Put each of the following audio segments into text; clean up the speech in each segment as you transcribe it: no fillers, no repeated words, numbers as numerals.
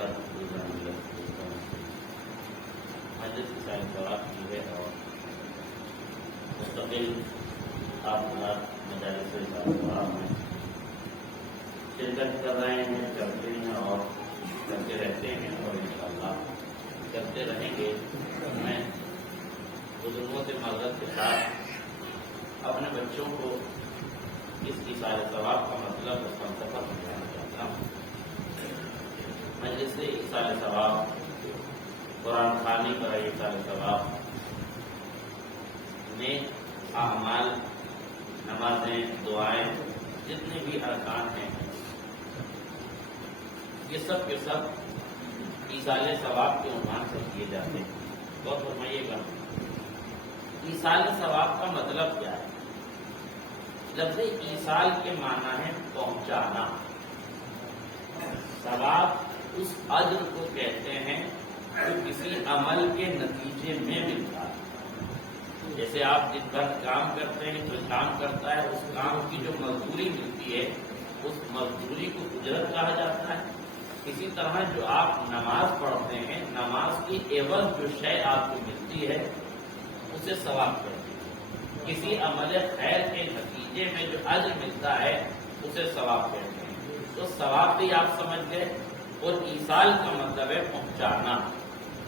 کر مجلس کی سائن ثواب کی ہے اور مستقل آپ مجالس ثواب میں شرکت کر رہے ہیں، کرتے ہیں اور کرتے رہتے ہیں اور انشاءاللہ کرتے رہیں گے۔ میں بزرگوں سے معذرت کے ساتھ اپنے بچوں کو اس ایصال ثواب کا مطلب اس فلسفہ سمجھانا چاہتا ہوں۔ مجلس ایصال ثواب، قرآن خوانی پر ایصال ثواب، نیک اعمال، نمازیں، دعائیں، جتنے بھی ارکان ہیں، یہ سب کے سب ایصال ثواب کے عنوان سے کیے جاتے ہیں۔ غور فرمائیے گا، ایصال ثواب کا مطلب کیا ہے؟ لفظ ایصال کے معنی ہے پہنچانا۔ ثواب اس اجر کو کہتے ہیں جو کسی عمل کے نتیجے میں ملتا ہے۔ جیسے آپ دن بھر کام کرتے ہیں، جو کام کرتا ہے اس کام کی جو مزدوری ملتی ہے اس مزدوری کو اجرت کہا جاتا ہے۔ اسی طرح جو آپ نماز پڑھتے ہیں، نماز کی عوض جو شے آپ کو ملتی ہے اسے ثواب کہتے ہیں۔ کسی عمل خیر کے نتیجے میں جو اجر ملتا ہے اسے ثواب کہتے ہیں۔ تو ثواب بھی آپ سمجھ گئے، اور ایصال کا مطلب ہے پہنچانا۔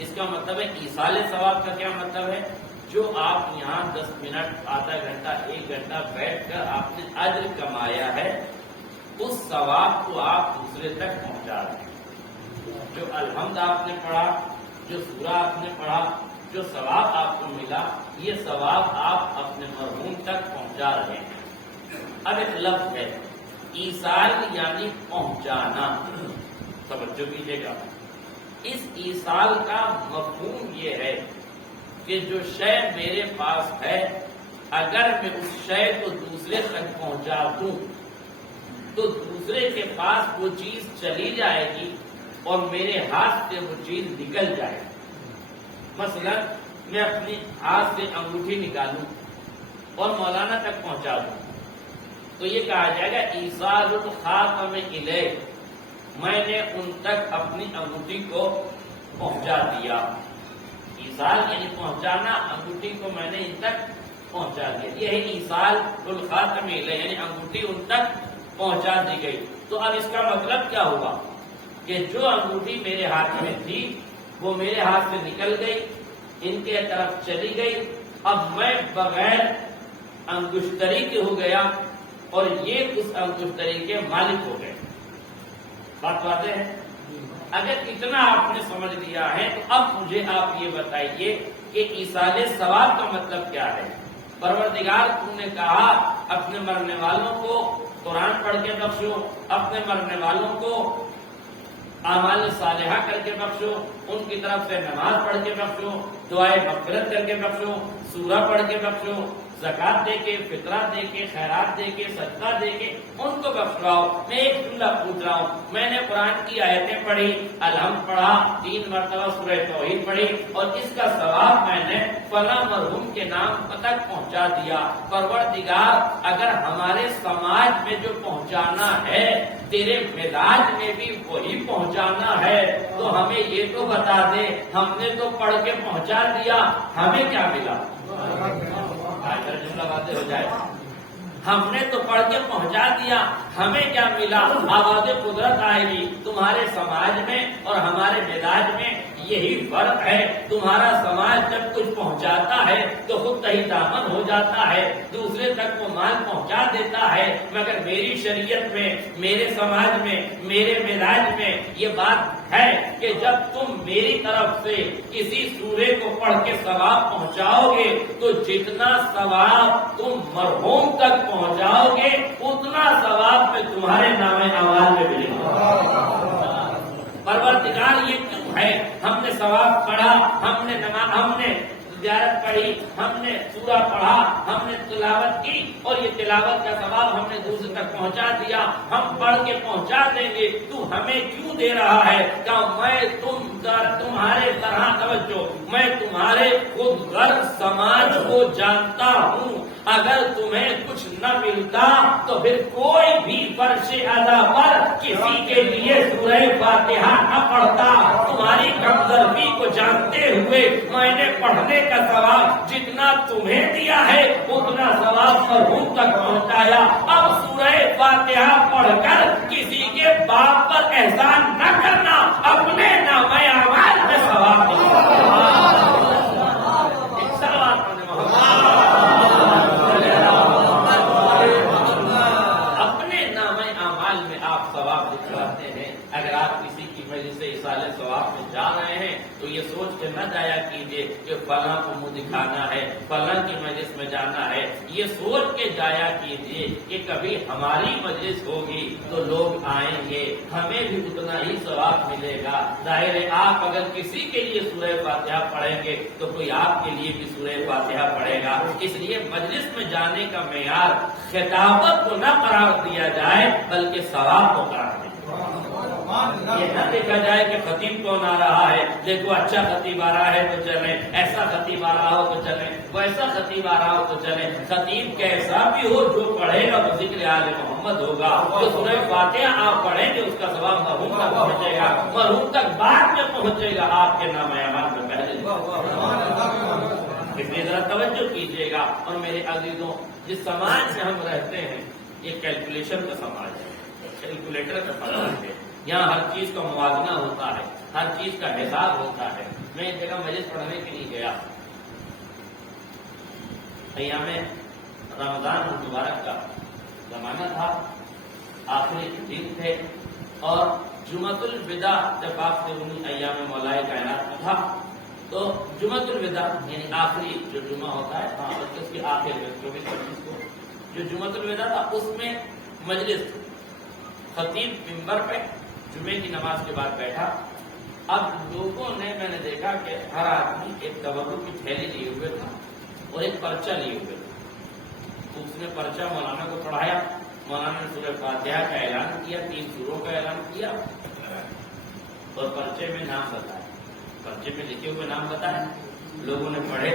اس کا مطلب ہے ایصال ثواب کا کیا مطلب ہے؟ جو آپ یہاں 10 منٹ، آدھا گھنٹہ، 1 گھنٹہ بیٹھ کر آپ نے اجر کمایا ہے، اس ثواب کو آپ دوسرے تک پہنچا رہے ہیں۔ جو الحمد آپ نے پڑھا، جو سورہ آپ نے پڑھا، جو ثواب آپ کو ملا، یہ ثواب آپ اپنے مرحوم تک پہنچا رہے ہیں۔ اب ایک لفظ ہے ایصال، یعنی پہنچانا۔ توجہ کیجیے گا، اس ایصال کا مفہوم یہ ہے کہ جو شے میرے پاس ہے، اگر میں اس شے کو دوسرے تک پہنچا دوں تو دوسرے کے پاس وہ چیز چلی جائے گی اور میرے ہاتھ سے وہ چیز نکل جائے گی۔ مثلا میں اپنی ہاتھ سے انگوٹھی نکالوں اور مولانا تک پہنچا دوں تو یہ کہا جائے گا ایصال الخاتم الیہ، میں نے ان تک اپنی انگوٹھی کو پہنچا دیا۔ ایصال یعنی پہنچانا، انگوٹھی کو میں نے ان تک پہنچا دیا، یہ ہے ایصال الخاتم الیہ، یعنی انگوٹھی ان تک پہنچا دی گئی۔ تو اب اس کا مطلب کیا ہوا کہ جو انگوٹھی میرے ہاتھ میں تھی وہ میرے ہاتھ سے نکل گئی، ان کے طرف چلی گئی، اب میں بغیر انگشتری کے ہو گیا اور یہ اس انگشتری کے مالک ہو گئے۔ بات واضح ہے؟ اگر اتنا آپ نے سمجھ لیا ہے تو اب مجھے آپ یہ بتائیے کہ ایصال ثواب کا مطلب کیا ہے؟ پروردگار تم نے کہا اپنے مرنے والوں کو قرآن پڑھ کے بخشو، اپنے مرنے والوں کو اعمال صالحہ کر کے بخشو، ان کی طرف سے نماز پڑھ کے بخشو، دعائے مغفرت کر کے بخشو، سورہ پڑھ کے بخشو، زکات دے کے، فطرہ دے کے، خیرات دے کے، صدقہ دے کے ان کو بخشواؤ۔ میں ایک جملہ پوچھ رہا ہوں، میں نے قرآن کی آیتیں پڑھی، الحمد پڑھا، 3 مرتبہ سورہ توحید پڑھی، اور اس کا ثواب میں نے فلاں مرحوم کے نام تک پہنچا دیا۔ پروردگار اگر ہمارے سماج میں جو پہنچانا ہے تیرے مزاج میں بھی وہی پہنچانا ہے تو ہمیں یہ تو بتا دے، ہم نے تو پڑھ کے پہنچا دیا، ہمیں کیا ملا؟ جملہ واضح ہو جائے، ہم نے تو پڑھ کے پہنچا دیا، ہمیں کیا ملا؟ آواز قدرت آئے گی۔ تمہارے سماج میں اور ہمارے مزاج میں یہی فرق ہے، تمہارا سماج جب کچھ پہنچاتا ہے تو خود تہی دامن ہو جاتا ہے، دوسرے تک وہ مال پہنچا دیتا ہے، مگر میری شریعت میں، میرے سماج میں، میرے مزاج میں یہ بات ہے کہ جب تم میری طرف سے کسی سورے کو پڑھ کے ثواب پہنچاؤ گے تو جتنا ثواب تم مرحوم تک پہنچاؤ گے اتنا ثواب میں تمہارے نام اعمال میں ملے گا۔ پروردگار یہ کیوں ہے؟ ہم نے ثواب پڑھا، ہم نے نماز، ہم نے زیارت پڑھی، ہم نے سورہ پڑھا، ہم نے تلاوت کی، اور یہ تلاوت کا ثواب ہم نے دوسرے تک پہنچا دیا، ہم پڑھ کے پہنچا دیں گے، تو ہمیں کیوں دے رہا ہے؟ کہ میں تمہارے طرح توجہ، میں تمہارے خود غرض سماج کو جانتا ہوں، اگر تمہیں کچھ نہ ملتا تو پھر کوئی بھی فرش ادا پر کسی کے لیے سورہ فاتحہ نہ پڑھتا، تمہاری کمزوری کو جانتے ہوئے میں نے پڑھنے کا ثواب جتنا تمہیں دیا ہے اتنا ثواب مرحوم تک پہنچایا۔ اب سورہ فاتحہ پڑھ کر کسی کے باپ پر احسان نہ کرنا، اپنے نامہ اعمال میں ثواب اپنے نامہ اعمال میں آپ ثواب دکھلاتے ہیں۔ اگر آپ کسی کی مجلس ایصال ثواب میں جا رہے ہیں تو یہ سوچ کے نہ جایا کیجیے کہ فلاں کو منہ دکھانا ہے، فلاں کی مجلس میں جانا ہے، یہ سوچ کے جایا کیجیے کہ کبھی ہماری مجلس ہوگی تو لوگ آئیں گے، ہمیں بھی اتنا ہی ثواب ملے گا۔ ظاہر ہے آپ اگر کسی کے لیے سورہ فاتحہ پڑھیں گے تو کوئی آپ کے لیے بھی سورہ فاتحہ پڑھے گا۔ اس لیے مجلس میں جانے کا معیار خطابت کو نہ قرار دیا جائے بلکہ ثواب کو قرار دیا جائے۔ یہ نہ دیکھا جائے کہ خطیب کون آ رہا ہے، دیکھو اچھا خطیب آ رہا ہے تو چلیں، ایسا خطیب آ رہا ہو تو چلیں، ویسا خطیب آ رہا ہو تو چلیں۔ خطیب کیسا بھی ہو، جو پڑھے گا وہ ذکر آل محمد ہوگا، جو سورہ فاتحہ آپ پڑھیں گے اس کا ثواب مرحوم تک پہنچے گا، مرحوم تک بعد میں پہنچے گا، آپ کے نام اعمال میں پہلے۔ اس لیے ذرا توجہ کیجیے گا۔ اور میرے عزیزوں، جس سماج میں ہم رہتے ہیں یہ کیلکولیشن کا سماج ہے، کیلکولیٹر کا سماج ہے، یہاں ہر چیز کا موازنہ ہوتا ہے، ہر چیز کا حساب ہوتا ہے۔ میں ایک جگہ مجلس پڑھنے کے لیے گیا، ایام رمضان المبارک کا زمانہ تھا، آخری دن تھے، اور جمعۃ الوداع جب آپ سے انہیں ایام مولائے کائنات میں تھا تو جمعۃ الوداع یعنی آخری جو جمعہ ہوتا ہے، اس کے آخر میں 24-25 کو جو جمعۃ الوداع تھا اس میں مجلس، خطیب منبر پہ جمعے کی نماز کے بعد بیٹھا۔ اب لوگوں نے، میں نے دیکھا کہ ہر آدمی ایک تبرک کی تھیلی لیے ہوئے تھا اور ایک پرچہ لیے ہوئے تھا۔ اس نے پرچہ مولانا کو پڑھایا، مولانا نے سورہ فاتحہ کا اعلان کیا، 3 سوروں کا اعلان کیا اور پرچے میں نام بتایا، پرچے میں لکھے ہوئے نام بتایا۔ لوگوں نے پڑھے،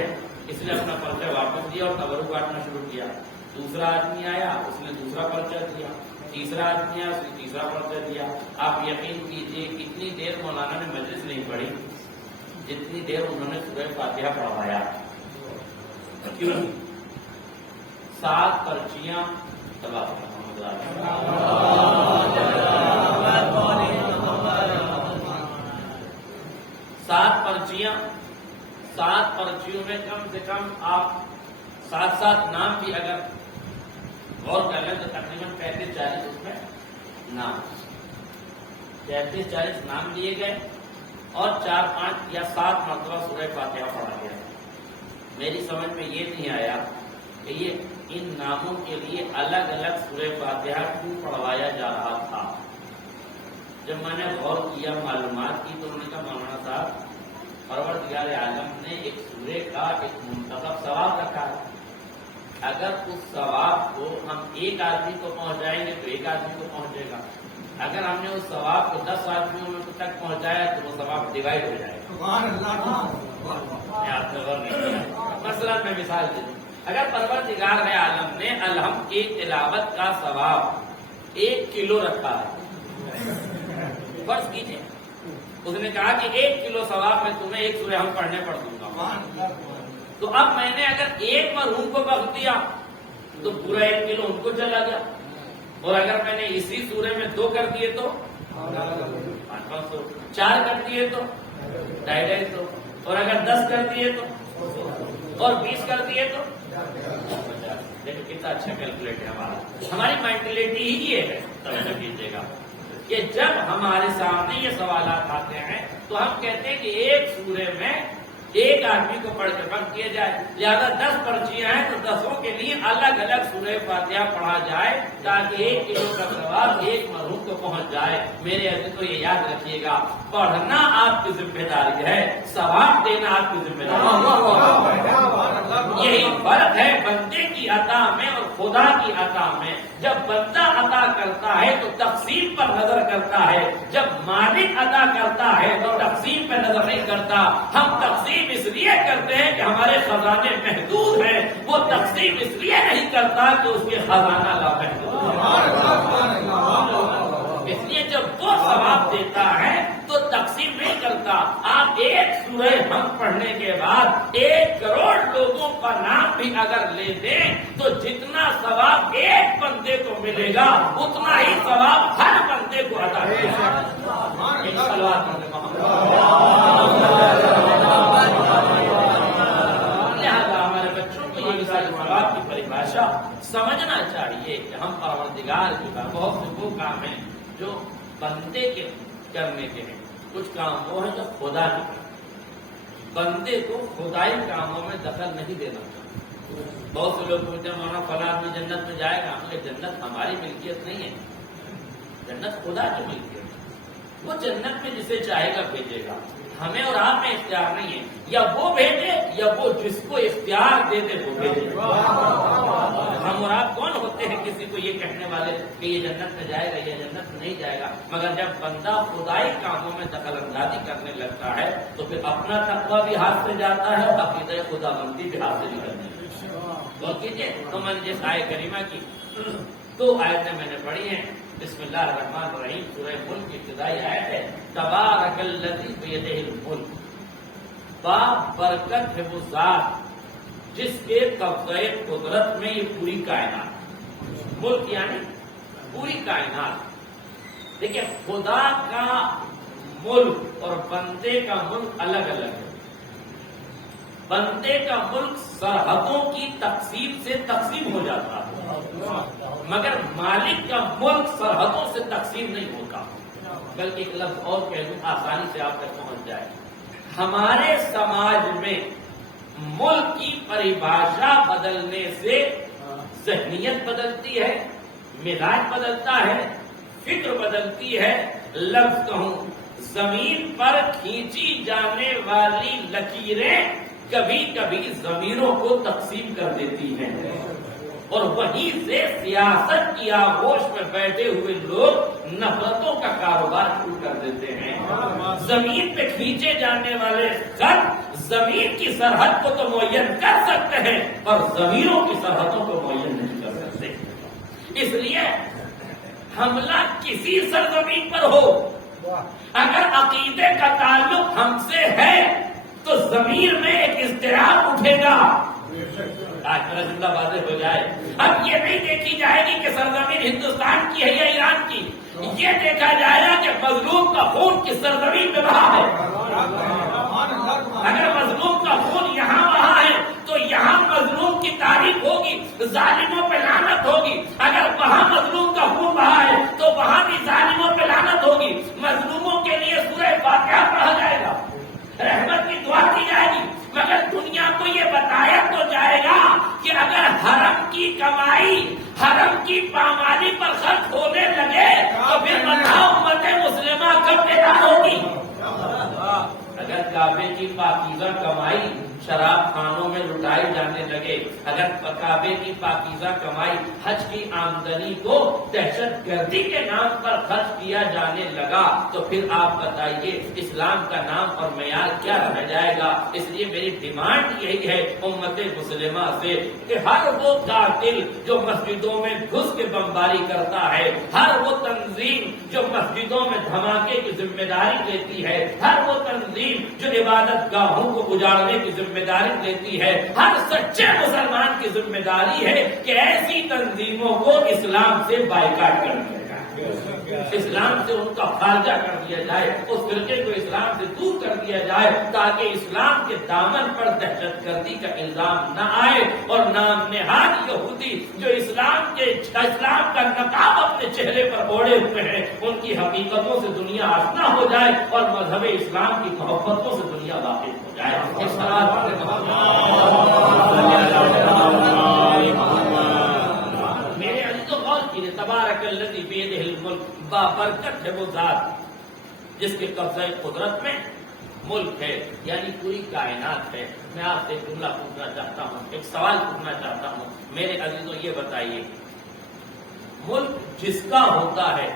اس نے اپنا پرچہ واپس دیا اور تبرک کاٹنا شروع کیا۔ دوسرا آدمی آیا، اس نے دوسرا پرچہ دیا، تیسرا آدمی آیا، اس نے تیسرا پرچہ دیا۔ آپ یقین کیجیے کتنی دیر مولانا نے مجلس نہیں پڑھی جتنی دیر انہوں نے سورہ فاتحہ پڑھوایا۔ کیوں؟ 7 پرچیاں تباہ محمد سات پرچیوں میں کم سے کم آپ 7 نام بھی اگر غور کر لیں تو تقریباً 35-40 اس میں نام، 35-40 نام لیے گئے اور 4-5 یا 7 مرتبہ سورہ فاتحہ پڑھا گیا۔ میری سمجھ میں یہ نہیں آیا کہ یہ ان ناموں کے لیے الگ الگ سورہ فاتحہ کیوں پڑھوایا جا رہا تھا۔ جب میں نے غور کیا، معلومات کی، تو انہوں نے کہا مولانا صاحب پروردگار عالم نے ایک سورے کا ایک منتخب ثواب رکھا ہے، اگر اس ثواب کو ہم ایک آدمی کو پہنچائیں گے تو ایک آدمی کو پہنچے گا، اگر ہم نے اس ثواب کو 10 آدمیوں میں تک پہنچایا تو وہ ثواب ڈیوائڈ ہو جائے گا۔ مثلا میں مثال دے دوں، اگر پروردگار عالم نے الحمد کی تلاوت کا ثواب 1 کلو رکھا ہے، فرض کیجیے اس نے کہا کہ 1 کلو ثواب میں تمہیں 1 سورہ ہم پڑھنے پڑ دوں گا، تو اب میں نے اگر 1 مرحوم کو بخش دیا تو پورا 1 کلو ان کو چلا گیا، اور اگر میں نے اسی سورے میں 2 کر دیے تو 500، 4 کر دیے تو 250، اور اگر 10 کر دیے تو اور 20 کر دیے تو 50۔ دیکھو کتنا اچھا کیلکولیٹ ہے ہمارا، ہماری مینٹلٹی ہی یہ ہے۔ توجہ کیجیے گا کہ جب ہمارے سامنے یہ سوالات آتے ہیں تو ہم کہتے ہیں کہ ایک سورے میں 1 آدمی کو پڑھ کے بند کیا جائے، لہٰذا 10 پرچیاں ہیں تو 10 کے لیے الگ الگ سورہ فاتحہ پڑھا جائے تاکہ 1 کلو کا ثواب 1 مرحوم کو پہنچ جائے۔ میرے عزیز کو یہ یاد رکھیے گا، پڑھنا آپ کی ذمہ داری ہے، ثواب دینا آپ کی ذمہ داری ہے۔ یہی فرق ہے بندے کی عطا میں اور خدا کی عطا میں۔ جب بندہ عطا کرتا ہے تو تقسیم پر نظر کرتا ہے، جب مالک عطا کرتا ہے تو تقسیم پہ نظر نہیں کرتا۔ ہم تقسیم اس لیے کرتے ہیں کہ ہمارے خزانے محدود ہیں، وہ تقسیم اس لیے نہیں کرتا کہ اس کے خزانہ لامحدود ہے۔ اس لیے جب وہ ثواب دیتا ہے تو تقسیم نہیں کرتا. آپ ایک سورہ ہم پڑھنے کے بعد 1 کروڑ لوگوں کا نام بھی اگر لے دیں تو جتنا ثواب ایک بندے کو ملے گا اتنا ہی ثواب ہر بندے کو عطا کیا جائے. لہذا ہمارے بچوں کو یہ ثواب کی پریبھاشا سمجھنا چاہیے کہ ہم پروردگار کی بہت سے وہ کام ہیں جو بندے کے کرنے کے ہیں، کچھ کام وہ ہیں جو خدا کے ہیں. بندے کو خدائی کاموں میں دخل نہیں دینا چاہیے. بہت سے لوگ پوچھتے ہیں مولانا فلاں آدمی جنت میں جائے گا. ہم جنت ہماری ملکیت نہیں ہے، جنت خدا کی ملکیت ہے. وہ جنت میں جسے چاہے گا بھیجے گا. ہمیں اور آپ میں اختیار نہیں ہے، یا وہ بھیجے یا وہ جس کو اختیار دے دے وہ بھیجے. ہم اور آپ کون ہوتے ہیں کسی کو یہ کہنے والے کہ یہ جنت میں جائے گا، یہ جنت میں نہیں جائے گا؟ مگر جب بندہ خدائی کاموں میں دخل اندازی کرنے لگتا ہے تو پھر اپنا تقویٰ بھی ہاتھ سے جاتا ہے، عقیدہ خدا بندی بھی ہاتھ سے نکلتی ہے. غور کیجیے تو میں نے جس آیت کریمہ کی 2 آیتیں میں نے پڑھی ہیں. بسم اللہ الرحمن الرحیم سورہ ملک کی ابتدائی آیت ہے تبارک الذی بیدہ الملک. برکت ہے وہ ذات جس کے قبضہ قدرت میں یہ پوری کائنات. ملک یعنی پوری کائنات. دیکھیں خدا کا ملک اور بندے کا ملک الگ الگ ہے. بندے کا ملک سرحدوں کی تقسیم سے تقسیم ہو جاتا ہے، مگر مالک کا ملک سرحدوں سے تقسیم نہیں ہوتا. بلکہ ایک لفظ اور کہہ دوں آسانی سے آپ تک پہنچ جائے. ہمارے سماج میں ملک کی پریبھاشا بدلنے سے ذہنیت بدلتی ہے، مزاج بدلتا ہے، فکر بدلتی ہے. لفظ کہوں زمین پر کھینچی جانے والی لکیریں کبھی کبھی ضمیروں کو تقسیم کر دیتی ہیں، اور وہیں سے سیاست کی آغوش میں بیٹھے ہوئے لوگ نفرتوں کا کاروبار شروع کر دیتے ہیں. زمین پہ کھینچے جانے والے خط زمین کی سرحد کو تو معین کر سکتے ہیں اور ضمیروں کی سرحدوں کو معین نہیں کر سکتے. اس لیے حملہ کسی سرزمین پر ہو، اگر عقیدے کا تعلق ہم سے ہے تو ضمیر میں ایک اضطراب اٹھے گا. آج میرا جملہ واضح ہو جائے. اب یہ نہیں دیکھی جائے گی کہ سرزمین ہندوستان کی ہے یا ایران کی، یہ دیکھا جائے گا کہ مظلوم کا خون کس سرزمین میں بہا ہے. اگر مظلوم کا خون یہاں بہا ہے تو یہاں مظلوم کی تعریف ہوگی، ظالموں پہ لعنت ہوگی. اگر وہاں مظلوم کا خون بہا ہے تو وہاں بھی ظالموں پہ لعنت ہوگی. مظلوموں کے لیے سورہ فاتحہ پڑھا جائے گا، رحمت کی دعا کی جائے گی، مگر دنیا کو یہ بتایا تو جائے گا کہ اگر حرم کی کمائی حرم کی پامالی پر خرچ ہونے لگے تو پھر بتاؤ امت مسلمہ کب بیدار ہوگی. اگر کعبے کی پاکیزہ کمائی شراب خانوں میں لٹائی جانے لگے، اگر کعبے کی پاکیزہ کمائی حج کی آمدنی کو دہشت گردی کے نام پر خرچ کیا جانے لگا تو پھر آپ بتائیے اسلام کا نام اور معیار کیا رہ جائے گا. اس لیے میری ڈیمانڈ یہی ہے امت مسلمہ سے کہ ہر وہ قاتل جو مسجدوں میں گھس کے بمباری کرتا ہے، ہر وہ تنظیم جو مسجدوں میں دھماکے کی ذمہ داری لیتی ہے، ہر وہ تنظیم جو عبادت گاہوں کو اجاڑنے کی ذمہ داری لیتی ہے، ہر سچے مسلمان کی ذمہ داری ہے کہ ایسی تنظیموں کو اسلام سے بائیکاٹ کر دیا جائے، اسلام سے ان کا خارجہ کر دیا جائے، اس فرقے کو اسلام سے دور کر دیا جائے تاکہ اسلام کے دامن پر دہشت گردی کا الزام نہ آئے اور نام نہاد یہودی جو اسلام کا نقاب اپنے چہرے پر اوڑے ہوئے ہیں ان کی حقیقتوں سے دنیا آشنا ہو جائے اور مذہب اسلام کی محبتوں سے دنیا واقف ہو جائے. میرے عزیز و غور کیجیے تبارک الذی بیدہ الملک. بابرکت ہے وہ ذات جس کے قبضہ قدرت میں ملک ہے، یعنی پوری کائنات ہے. میں آپ سے ایک جملہ پوچھنا چاہتا ہوں، ایک سوال پوچھنا چاہتا ہوں. میرے عزیزوں یہ بتائیے ملک جس کا ہوتا ہے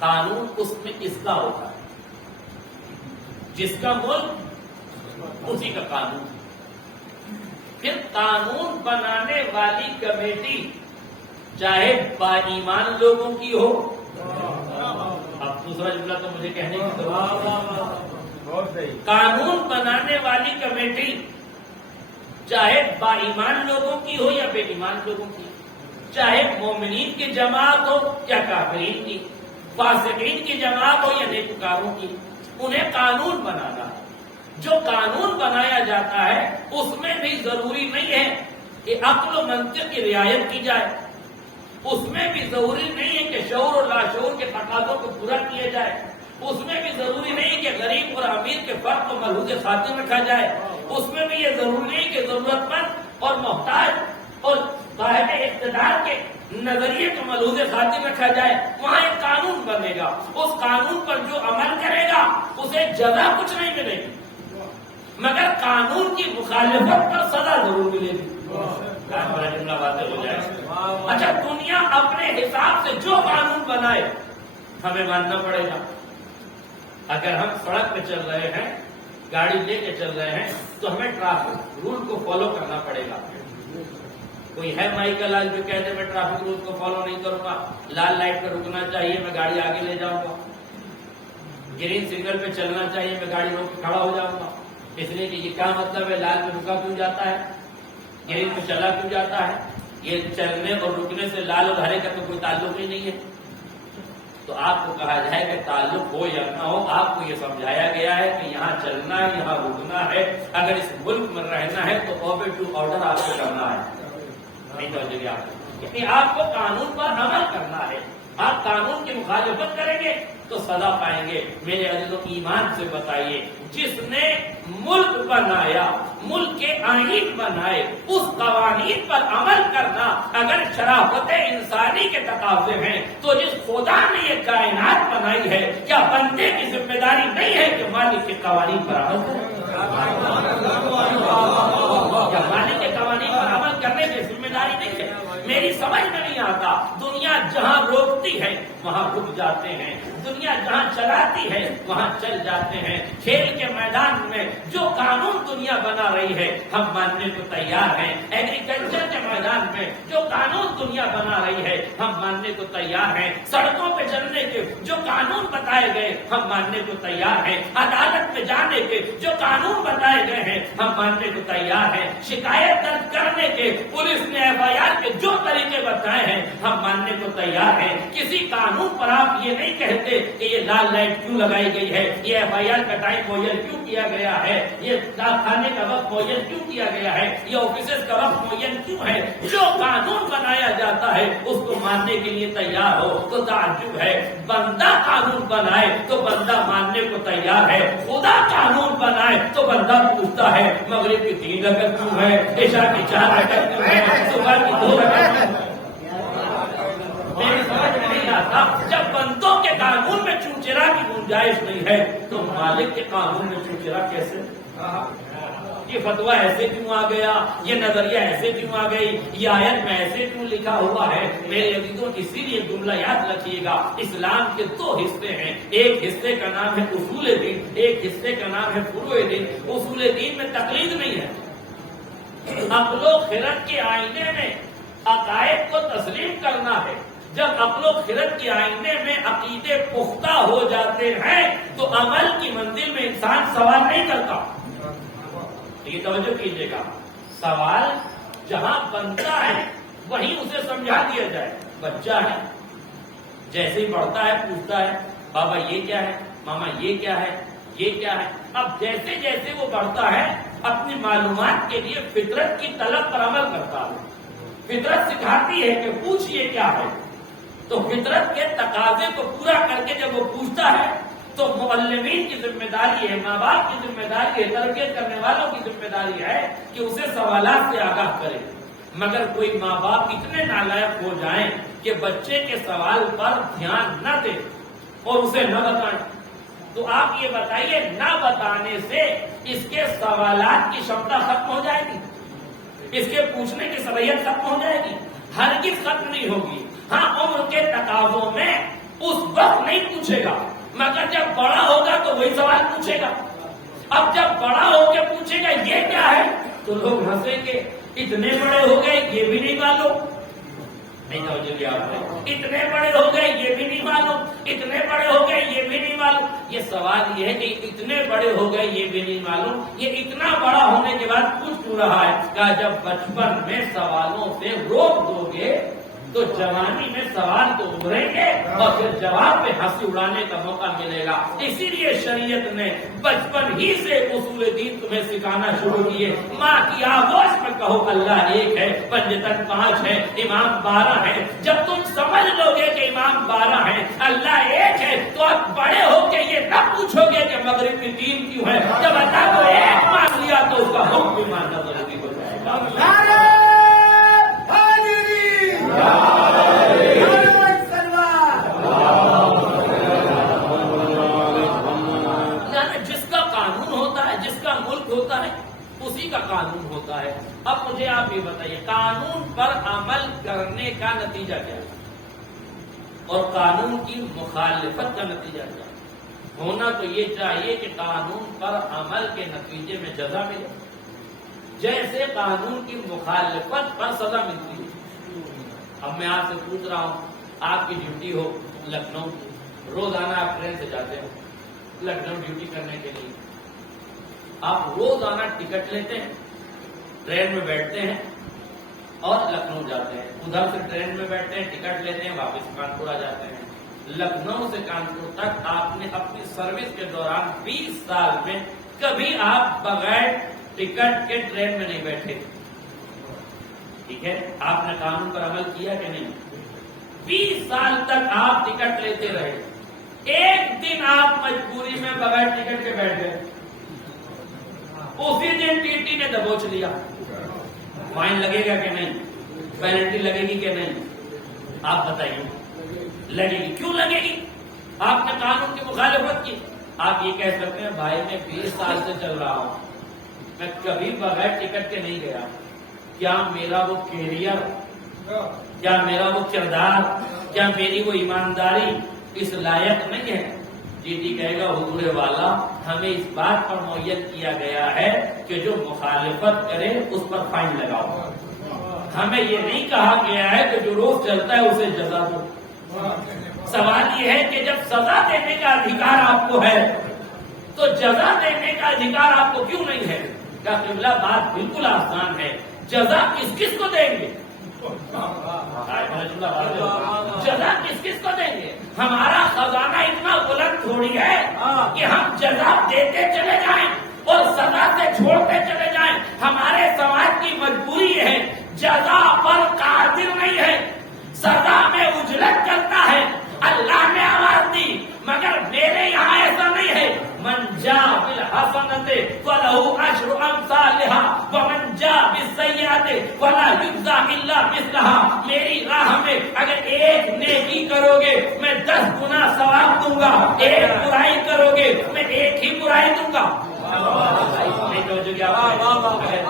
قانون اس میں کس کا ہوتا ہے؟ جس کا ملک اسی کا قانون. پھر قانون بنانے والی کمیٹی چاہے با ایمان لوگوں کی ہو، اب دوسرا جملہ تو مجھے کہنے کی ضرورت ہے۔ قانون بنانے والی کمیٹی چاہے با ایمان لوگوں کی ہو یا بے ایمان لوگوں کی، چاہے مومنین کی جماعت ہو یا کافرین کی، فاسقین کی جماعت ہو یا نیکوکاروں کی، انہیں قانون بنانا ہے۔ جو قانون بنایا جاتا ہے اس میں بھی ضروری نہیں ہے کہ عقل و منطق کی رعایت کی جائے، اس میں بھی ضروری نہیں ہے کہ شعور اور لاشعور کے تقاضوں کو پورا کیا جائے، اس میں بھی ضروری نہیں کہ غریب اور امیر کے فرق کو ملحوظ خاطر رکھا جائے، اس میں بھی یہ ضروری نہیں کہ ضرورت مند اور محتاج اور صاحب اقتدار کے نظریے کو ملحوظ خاطر رکھا جائے۔ وہاں ایک قانون بنے گا، اس قانون پر جو عمل کرے گا اسے جزا کچھ نہیں ملے گی، مگر قانون کی مخالفت پر سزا ضرور ملے گی۔ جملہ باتیں ہو جائے۔ اچھا، دنیا اپنے حساب سے جو قانون بنائے ہمیں ماننا پڑے گا۔ اگر ہم سڑک پہ چل رہے ہیں، گاڑی لے کے چل رہے ہیں، تو ہمیں ٹریفک رول کو فالو کرنا پڑے گا۔ کوئی ہے مائی کا لال جو کہتے میں ٹریفک رول کو فالو نہیں کروں گا، لال لائٹ پہ رکنا چاہیے میں گاڑی آگے لے جاؤں گا، گرین سگنل پہ چلنا چاہیے میں گاڑی روک کے کھڑا ہو جاؤں گا، اس لیے کہ یہ کیا مطلب ہے لال پہ رکا کیوں جاتا ہے، گرین پہ چلا کیوں جاتا ہے؟ یہ چلنے اور رکنے سے لال اور ہرے کا تو کوئی تعلق ہی نہیں ہے۔ تو آپ کو کہا جائے کہ تعلق ہو یا نہ ہو، آپ کو یہ سمجھایا گیا ہے کہ یہاں چلنا ہے، یہاں رکنا ہے، اگر اس ملک میں رہنا ہے تو اوبے ٹو آرڈر آپ کو کرنا ہے۔ نہیں توجہ آپ یعنی آپ کو قانون پر عمل کرنا ہے۔ آپ قانون کی مخالفت کریں گے تو سزا پائیں گے۔ میرے عزیزوں ایمان سے بتائیے، جس نے ملک بنایا، ملک کے آئین بنائے، اس قوانین پر عمل کرنا اگر شرافت انسانی کے تقاضے ہیں تو جس خدا نے یہ کائنات بنائی ہے کیا بندے کی ذمہ داری نہیں ہے کہ مالک کے قوانین پر عمل کرے؟ کیا مالک کے قوانین پر عمل کرنے کی ذمہ داری نہیں ہے؟ میری سمجھ میں نہیں آتا، دنیا جہاں روکتی ہے وہاں رک جاتے ہیں، دنیا جہاں چلاتی ہے وہاں چل جاتے ہیں۔ کھیل کے میدان میں جو قانون دنیا بنا رہی ہے ہم ماننے کو تیار ہیں، ایگریکلچر کے میدان میں جو قانون دنیا بنا رہی ہے ہم ماننے کو تیار ہیں، سڑکوں پہ چلنے کے جو قانون بتائے گئے ہم ماننے کو تیار ہیں، عدالت میں جانے کے جو قانون بتائے گئے ہیں ہم ماننے کو تیار ہیں، شکایت درج کرنے کے پولیس نے FIR کے جو طریقے بتائے ہیں ہم ماننے کو تیار ہیں۔ کسی قانون پر آپ یہ نہیں کہتے کہ یہ لال لائٹ کیوں لگائی گئی ہے، یہ FIR کا ٹائم معین کیوں کیا گیا ہے، یہ کھانے کا وقت معین کیوں کیا گیا ہے، یہ آفیسز کا وقت معین کیوں ہے۔ جو قانون بنایا جاتا ہے اس کو ماننے کے لیے تیار ہو تو تعجب ہے۔ بندہ قانون بنائے تو بندہ ماننے کو تیار ہے، خدا قانون بنائے تو بندہ پوچھتا ہے مغرب کی 3 رکعت کیوں ہے، عشاء کی 4 رکعت کیوں ہے، صبح کی 2 رکعت کیوں ہے۔ میری سمجھ میں نہیں آتا، جب بندوں کے قانون میں چونچرا کی گنجائش نہیں ہے تو مالک کے قانون میں چونچرا کیسے؟ یہ فتویٰ ایسے کیوں آ گیا، یہ نظریہ ایسے کیوں آ گئی، یہ آیت میں ایسے کیوں لکھا ہوا ہے؟ میرے عزیزوں اسی لیے جملہ یاد رکھیے گا، اسلام کے 2 حصے ہیں، ایک حصے کا نام ہے اصول دین، ایک حصے کا نام ہے فروع دین۔ اصول دین میں تقلید نہیں ہے، عقل و خرد کے آئینے میں عقائد کو تسلیم کرنا ہے۔ جب عقل و خرد کے آئینے میں عقیدے پختہ ہو جاتے ہیں تو عمل کی منزل میں انسان سوال نہیں کرتا۔ یہ توجہ کیجیے گا، سوال جہاں بنتا ہے وہیں اسے سمجھا دیا جائے۔ بچہ ہے، جیسے ہی بڑھتا ہے پوچھتا ہے بابا یہ کیا ہے، ماما یہ کیا ہے، یہ کیا ہے۔ اب جیسے جیسے وہ بڑھتا ہے اپنی معلومات کے لیے فطرت کی طلب پر عمل کرتا ہے۔ فطرت سکھاتی ہے کہ پوچھئے کیا ہے، تو فطرت کے تقاضے کو پورا کر کے جب وہ پوچھتا ہے تو معلمین کی ذمہ داری ہے، ماں باپ کی ذمہ داری ہے، تربیت کرنے والوں کی ذمہ داری ہے کہ اسے سوالات سے آگاہ کرے۔ مگر کوئی ماں باپ اتنے نالائق ہو جائیں کہ بچے کے سوال پر دھیان نہ دے اور اسے نہ بتائیں، تو آپ یہ بتائیے نہ بتانے سے اس کے سوالات کی شمتا ختم ہو جائے گی، اس کے پوچھنے کی صلاحیت ختم ہو جائے گی؟ ہرگز ختم نہیں ہوگی۔ ہاں، عمر کے تقاضوں میں اس وقت نہیں پوچھے گا، مگر جب بڑا ہوگا تو وہی سوال پوچھے گا۔ اب جب بڑا ہو کے پوچھے گا یہ کیا ہے تو لوگ ہنسیں گے، اتنے بڑے ہو گئے یہ بھی نہیں معلوم۔ نہیں توجہ دیا آپ نے؟ اتنے بڑے ہو گئے یہ بھی نہیں معلوم، اتنے بڑے ہو گئے یہ بھی نہیں معلوم. یہ سوال یہ ہے کہ اتنے بڑے ہو گئے یہ بھی نہیں معلوم، یہ اتنا بڑا ہونے کے بعد پوچھ کیوں رہا ہے؟ کہا جب بچپن میں سوالوں سے روک دو گے تو جوانی میں سوال تو ابھریں گے اور پھر جواب پہ ہنسی اڑانے کا موقع ملے گا. اسی لیے شریعت نے بچپن ہی سے اصول دین تمہیں سکھانا شروع کیے. ماں کی آغوش میں کہو اللہ ایک ہے، پنجتن 5 ہے، امام 12 ہے. جب تم سمجھ لو گے کہ امام 12 ہے، اللہ ایک ہے، تو اب بڑے ہو کے یہ نہ پوچھو گے کہ مغرب کی 3 کیوں ہے. جب اللہ کو ایک مان لیا تو اس کا حکم بھی ماننا ضروری ہو جائے گا. جس کا قانون ہوتا ہے، جس کا ملک ہوتا ہے، اسی کا قانون ہوتا ہے. اب مجھے آپ یہ بتائیے قانون پر عمل کرنے کا نتیجہ کیا ہے اور قانون کی مخالفت کا نتیجہ کیا ہے؟ ہونا تو یہ چاہیے کہ قانون پر عمل کے نتیجے میں جزا ملے، جیسے قانون کی مخالفت پر سزا ملتی ہے. اب میں آپ سے پوچھ رہا ہوں، آپ کی ڈیوٹی ہو لکھنؤ، روزانہ آپ ٹرین سے جاتے ہو لکھنؤ ڈیوٹی کرنے کے لیے. آپ روزانہ ٹکٹ لیتے ہیں، ٹرین میں بیٹھتے ہیں اور لکھنؤ جاتے ہیں. ادھر سے ٹرین میں بیٹھتے ہیں، ٹکٹ لیتے ہیں، واپس کانپور آ جاتے ہیں. لکھنؤ سے کانپور تک آپ نے اپنی سروس کے دوران 20 سال میں کبھی آپ بغیر ٹکٹ کے ٹرین میں نہیں بیٹھے. ٹھیک ہے، آپ نے قانون پر عمل کیا کہ نہیں؟ 20 سال تک آپ ٹکٹ لیتے رہے. ایک دن آپ مجبوری میں بغیر ٹکٹ کے بیٹھ گئے، اسی دن ٹی ٹی نے دبوچ لیا. فائن لگے گا کہ نہیں؟ پینلٹی لگے گی کہ نہیں؟ آپ بتائیے. لگے گی. کیوں لگے گی؟ آپ نے قانون کی مخالفت کی. آپ یہ کہہ سکتے ہیں بھائی میں 20 سال سے چل رہا ہوں، میں کبھی بغیر ٹکٹ کے نہیں گیا. کیا میرا وہ کیریئر، کیا میرا وہ کردار، کیا میری وہ ایمانداری اس لائق نہیں ہے؟ جی ٹی کہے گا حضور والا ہمیں اس بات پر معین کیا گیا ہے کہ جو مخالفت کرے اس پر فائن لگاؤ. ہمیں یہ نہیں کہا گیا ہے کہ جو روز چلتا ہے اسے جزا دو. سوال یہ ہے کہ جب سزا دینے کا ادھیکار آپ کو ہے تو جزا دینے کا ادھیکار آپ کو کیوں نہیں ہے؟ کیا قبلہ بات بالکل آسان ہے. جزا کس کس کو دیں گے؟ جزا کس کس کو دیں گے؟ ہمارا خزانہ اتنا بلند تھوڑی ہے کہ ہم جزا دیتے چلے جائیں اور سزا سے چھوڑتے چلے جائیں. ہمارے سماج کی مجبوری ہے، جزا پر قادر نہیں ہے، سزا میں اجلت کرتا ہے. اللہ نے آواز دی مگر میرے یہاں ایسا نہیں ہے. من جاء بالحسنۃ فلہ عشر امثالھا ومن جاء بالسیئۃ فلا یجزی الا مثلھا. میری راہ میں اگر ایک نیکی کرو گے میں 10 گنا ثواب دوں گا، ایک برائی کرو گے میں ایک ہی برائی دوں گا. اگر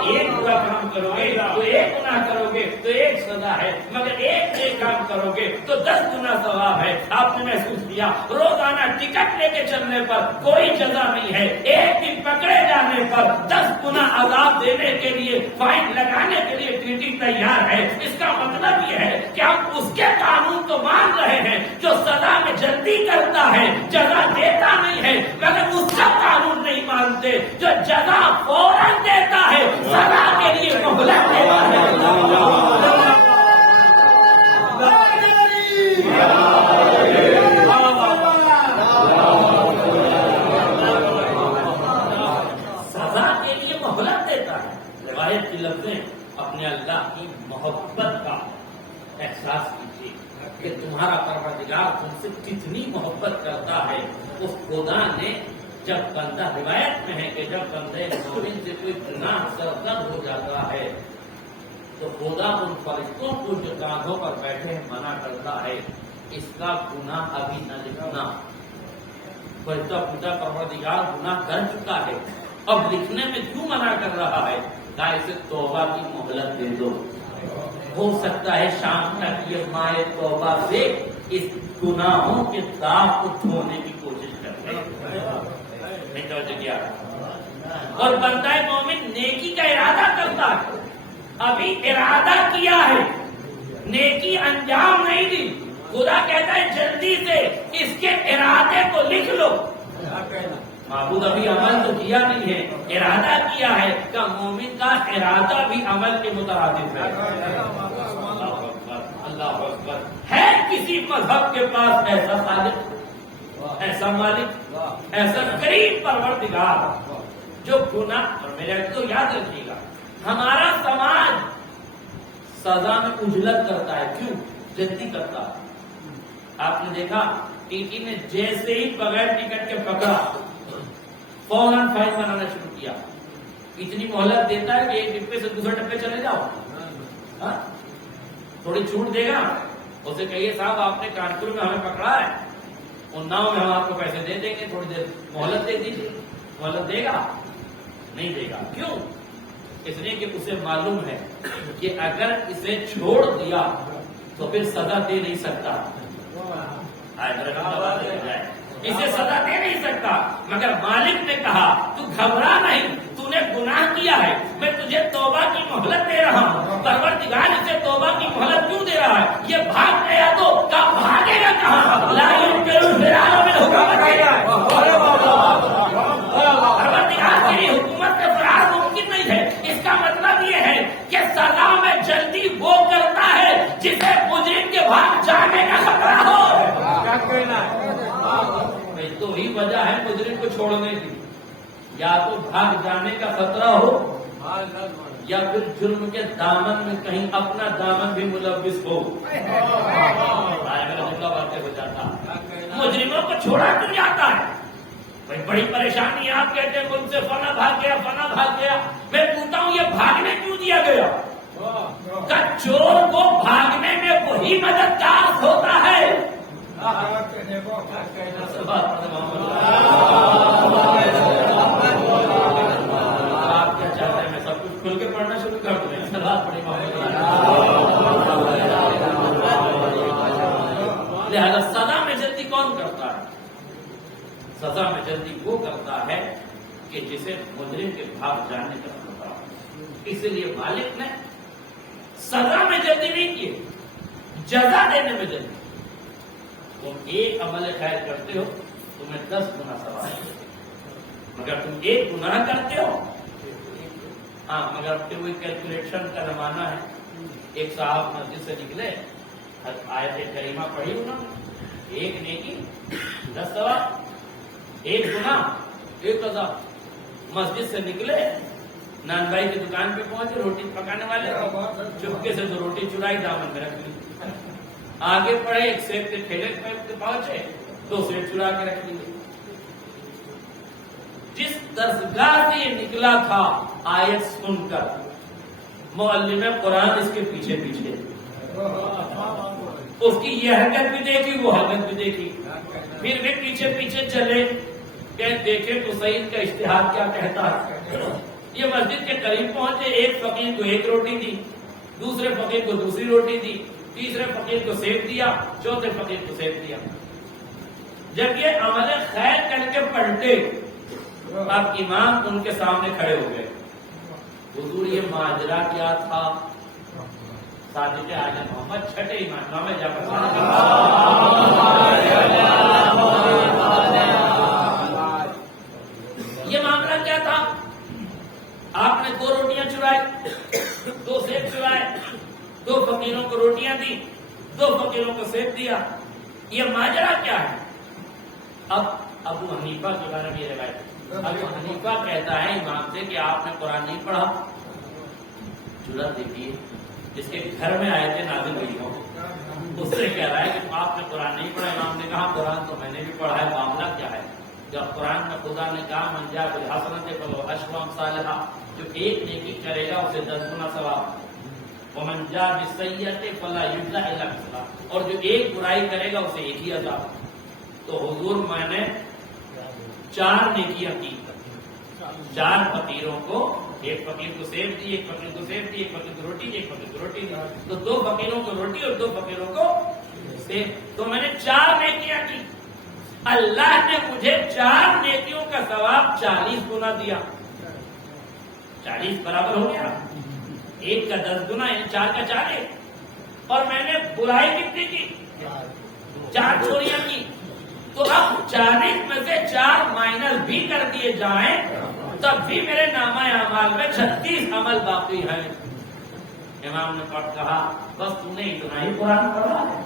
ایک برا کام کرو گے تو ایک گناہ کرو گے تو ایک سزا ہے، مگر ایک نیک کام کرو گے تو 10 گنا ثواب ہے. آپ نے محسوس کیا روزانہ ٹکٹ لے کے چلنے پر کوئی جزا نہیں ہے، ایک دن پکڑے جانے پر 10 گنا عذاب دینے کے لیے، فائن لگانے کے لیے ٹی ٹی تیار ہے. اس کا مطلب یہ ہے کہ ہم اس کے قانون کو مان رہے ہیں جو سزا میں جلدی کرتا ہے، جزا دیتا نہیں ہے، مگر اس کا قانون نہیں مانتے جو جزا فوراً دیتا ہے، سزا کے لیے مہلت دیتا ہے. سزا کے لیے مہلت دیتا ہے. روایت کی لفظیں اپنے اللہ کی محبت کا احساس کیجیے کہ تمہارا پروردگار تم سے کتنی محبت کرتا ہے. اس خدا نے جب بندہ، روایت میں ہے کہ جب بندے مومن سے کوئی گناہ سرزد ہو جاتا ہے تو خدا ان فرشتوں کو جو کاندھوں پر بیٹھے ہیں منع کرتا ہے اس کا گناہ ابھی نہ لکھنا. فرشتہ پوچھا پروردگار گناہ کر چکا ہے اب لکھنے میں کیوں منع کر رہا ہے؟ کہا اسے توبہ کی مہلت دے دو، ہو سکتا ہے شام تک یہ مائے توبہ سے اس گناہوں کے داغ کو دھونے کی کوشش کرتے ہیں. اور بندہ مومن نیکی کا ارادہ کرتا ہے، ابھی ارادہ کیا ہے نیکی انجام نہیں دی. خدا کہتا ہے جلدی سے اس کے ارادے کو لکھ لو. معبود ابھی عمل تو کیا نہیں ہے, ارادہ کیا ہے. کہ مومن کا ارادہ بھی عمل کے مترادف ہے. اللہ اکبر. ہے کسی مذہب کے پاس ایسا خالق, ایسا مالک, ایسا کریم پروردگار جو گناہ. اور میرے تو یاد رکھیے گا, ہمارا سماج سزا میں اجلت کرتا ہے. کیوں جلدی کرتا ہے؟ آپ نے دیکھا ٹی ٹی نے جیسے ہی بغیر ٹکٹ کے پکڑا فوراً فائن بنانا شروع کیا. اتنی مہلت دیتا ہے کہ ایک ڈبے سے دوسرے ڈبے چلے جاؤ. تھوڑی چھوٹ دے گا, اسے کہیے صاحب آپ نے کانپور میں ہمیں پکڑا ہے, اناؤ میں ہم آپ کو پیسے دے دیں گے, تھوڑی دیر مہلت دے دیجیے. مہلت دے گا؟ نہیں دے گا. کیوں؟ اس لیے کہ اسے معلوم ہے کہ اگر اسے چھوڑ دیا تو پھر سزا دے نہیں سکتا. اسے سزا دے نہیں سکتا. مگر مالک نے کہا تو گھبرا نہیں, تو نے گناہ کیا ہے, میں تجھے توبہ کی مہلت دے رہا ہوں. پروردگار اسے توبہ کی مہلت کیوں دے رہا ہے؟ یہ بھاگ گیا تو کب بھاگے گا کہاں؟ لا يمكن فرار من حکومت. پروردگار کی حکومت سے فرار ممکن نہیں ہے. اس کا مطلب یہ ہے کہ سزا میں جلدی وہ کرتا ہے جسے مجرم کے بھاگ جانے کا خطرہ ہو. تو ہی وجہ ہے مجرم کو چھوڑنے کی, یا تو بھاگ جانے کا خطرہ ہو یا پھر جرم کے دامن میں کہیں اپنا دامن بھی ملوث ہو. باتیں ہو جاتا. مجرموں کو چھوڑا کیوں جاتا ہے؟ بھائی بڑی پریشانی ہے. آپ کہتے ہیں مجھ سے فنا بھاگ گیا, فنا بھاگ گیا. میں پوچھتا ہوں یہ بھاگنے کیوں دیا گیا؟ کہ چور کو بھاگنے میں وہی مددگار ہوتا ہے. آپ کیا چاہتے ہیں میں سب کچھ کھل کے پڑھنا شروع کر دوں؟ لہذا سزا میں جلدی کون کرتا ہے؟ سزا میں جلدی وہ کرتا ہے کہ جسے مجرم کے بھاگ جانے کا خطرہ. اسی لیے مالک نے سزا میں جلدی نہیں کی, جزا دینے میں جلدی. تم ایک عمل خیر کرتے ہو تمہیں 10 گنا ثواب ہے, مگر تم ایک گناہ کرتے ہو. ہاں مگر پھر وہی کیلکولیشن کا زمانہ ہے. ایک صاحب مسجد سے نکلے, آیت کریمہ پڑھی انہوں نے, ایک نیکی 10 ثواب, ایک گناہ 1 عذاب. مسجد سے نکلے, نان بھائی کی دکان پہ پہنچے, روٹی پکانے والے چپکے سے تو روٹی چرائی دامن میں رکھ لی. آگے پڑھے, ایک سیب کے ٹھیلے پہ پہنچے, 2 سیب چرا کے رکھ لیے. جس درسگاہ سے یہ نکلا تھا آیت سن کر, معلم قرآن اس کے پیچھے پیچھے, اس کی یہ حرکت بھی دیکھی, وہ حرکت بھی دیکھی, پھر بھی پیچھے پیچھے چلے کہ دیکھے تو سعید کا اشتہار کیا کہتا ہے. یہ مسجد کے قریب پہنچے, ایک فقیر کو 1 روٹی دی, دوسرے فقیر کو دوسری روٹی دی, تیسرے فقیر کو سیب دیا, چوتھے فقیر کو سیب دیا. جب یہ عمل خیر کر کے پلٹے, اب امام ان کے سامنے کھڑے ہو گئے. حضور یہ ماجرا کیا تھا؟ صادق اعلی محمد چھٹے امام میں جا کر یہ معاملہ کیا تھا؟ آپ نے 2 روٹیاں چرائی, 2 سیب چرائے, 2 فقیروں کو روٹیاں دی, 2 فقیروں کو سیب دیا. یہ ماجرا کیا ہے؟ اب ابو حنیفہ کے بارے میں یہ روایت, ابو حنیفہ کہتا ہے امام سے کہ آپ نے قرآن نہیں پڑھا. جرأت دیکھیے, جس کے گھر میں آئے تھے نازل ہوئی ہو, اس سے کہہ رہا ہے کہ آپ نے قرآن نہیں پڑھا. امام نے کہا قرآن تو میں نے بھی پڑھا ہے, معاملہ کیا ہے؟ جب قرآن میں خدا نے کہا من جاء بالحسنۃ فلہ عشر امثالھا, جو ایک نیکی کرے گا اسے 10 گنا ثواب, ومن جاء بالسیئۃ فلا یجزی الا مثلھا, اور جو ایک برائی کرے گا اسے 1 ہی عذاب. تو حضور میں نے 4 نیکیاں کی, 4 فقیروں کو, ایک فقیر کو سیب دی, ایک فقیر کو سیب دی, ایک فقیر کو روٹی دی, ایک فقیر کو روٹی دی. تو 2 فقیروں کو روٹی اور 2 فقیروں کو سیب. تو میں نے 4 نیکیاں کی. اللہ نے مجھے 4 نیکیوں کا ثواب 40 گنا دیا. 40 برابر ہو گیا, ایک کا 10 گنا, یعنی 4 کا 40. اور میں نے برائی کتنی کی؟ 4 چوریاں کی. تو اب 40 میں سے 4 مائنس بھی کر دیے جائیں تب بھی میرے نامہ اعمال میں 36 عمل باقی ہے. امام نے کہا بس تم نے اتنا ہی قرآن پڑھا ہے،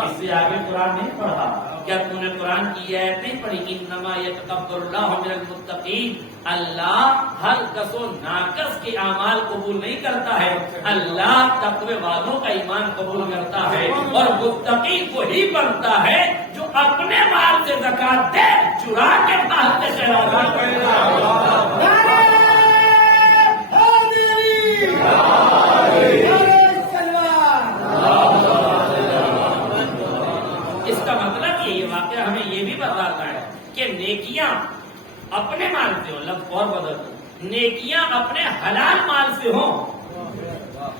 اس سے آگے قرآن نہیں پڑھا. کیا تم نے قرآن کی آیت نہیں پڑھی؟ انما یتقبل اللہ من المتقین. اللہ ہر کس و ناقص کے اعمال قبول نہیں کرتا ہے، اللہ تقوی والوں کا ایمان قبول کرتا ہے. اور متقی کو ہی بنتا ہے جو اپنے مال سے زکات دے، چرا کے باہر سے چلا ہمیں یہ بھی بتاتا ہے کہ نیکیاں اپنے مال سے ہوں. لفظ اور بدل دو، نیکیاں اپنے حلال مال سے ہوں.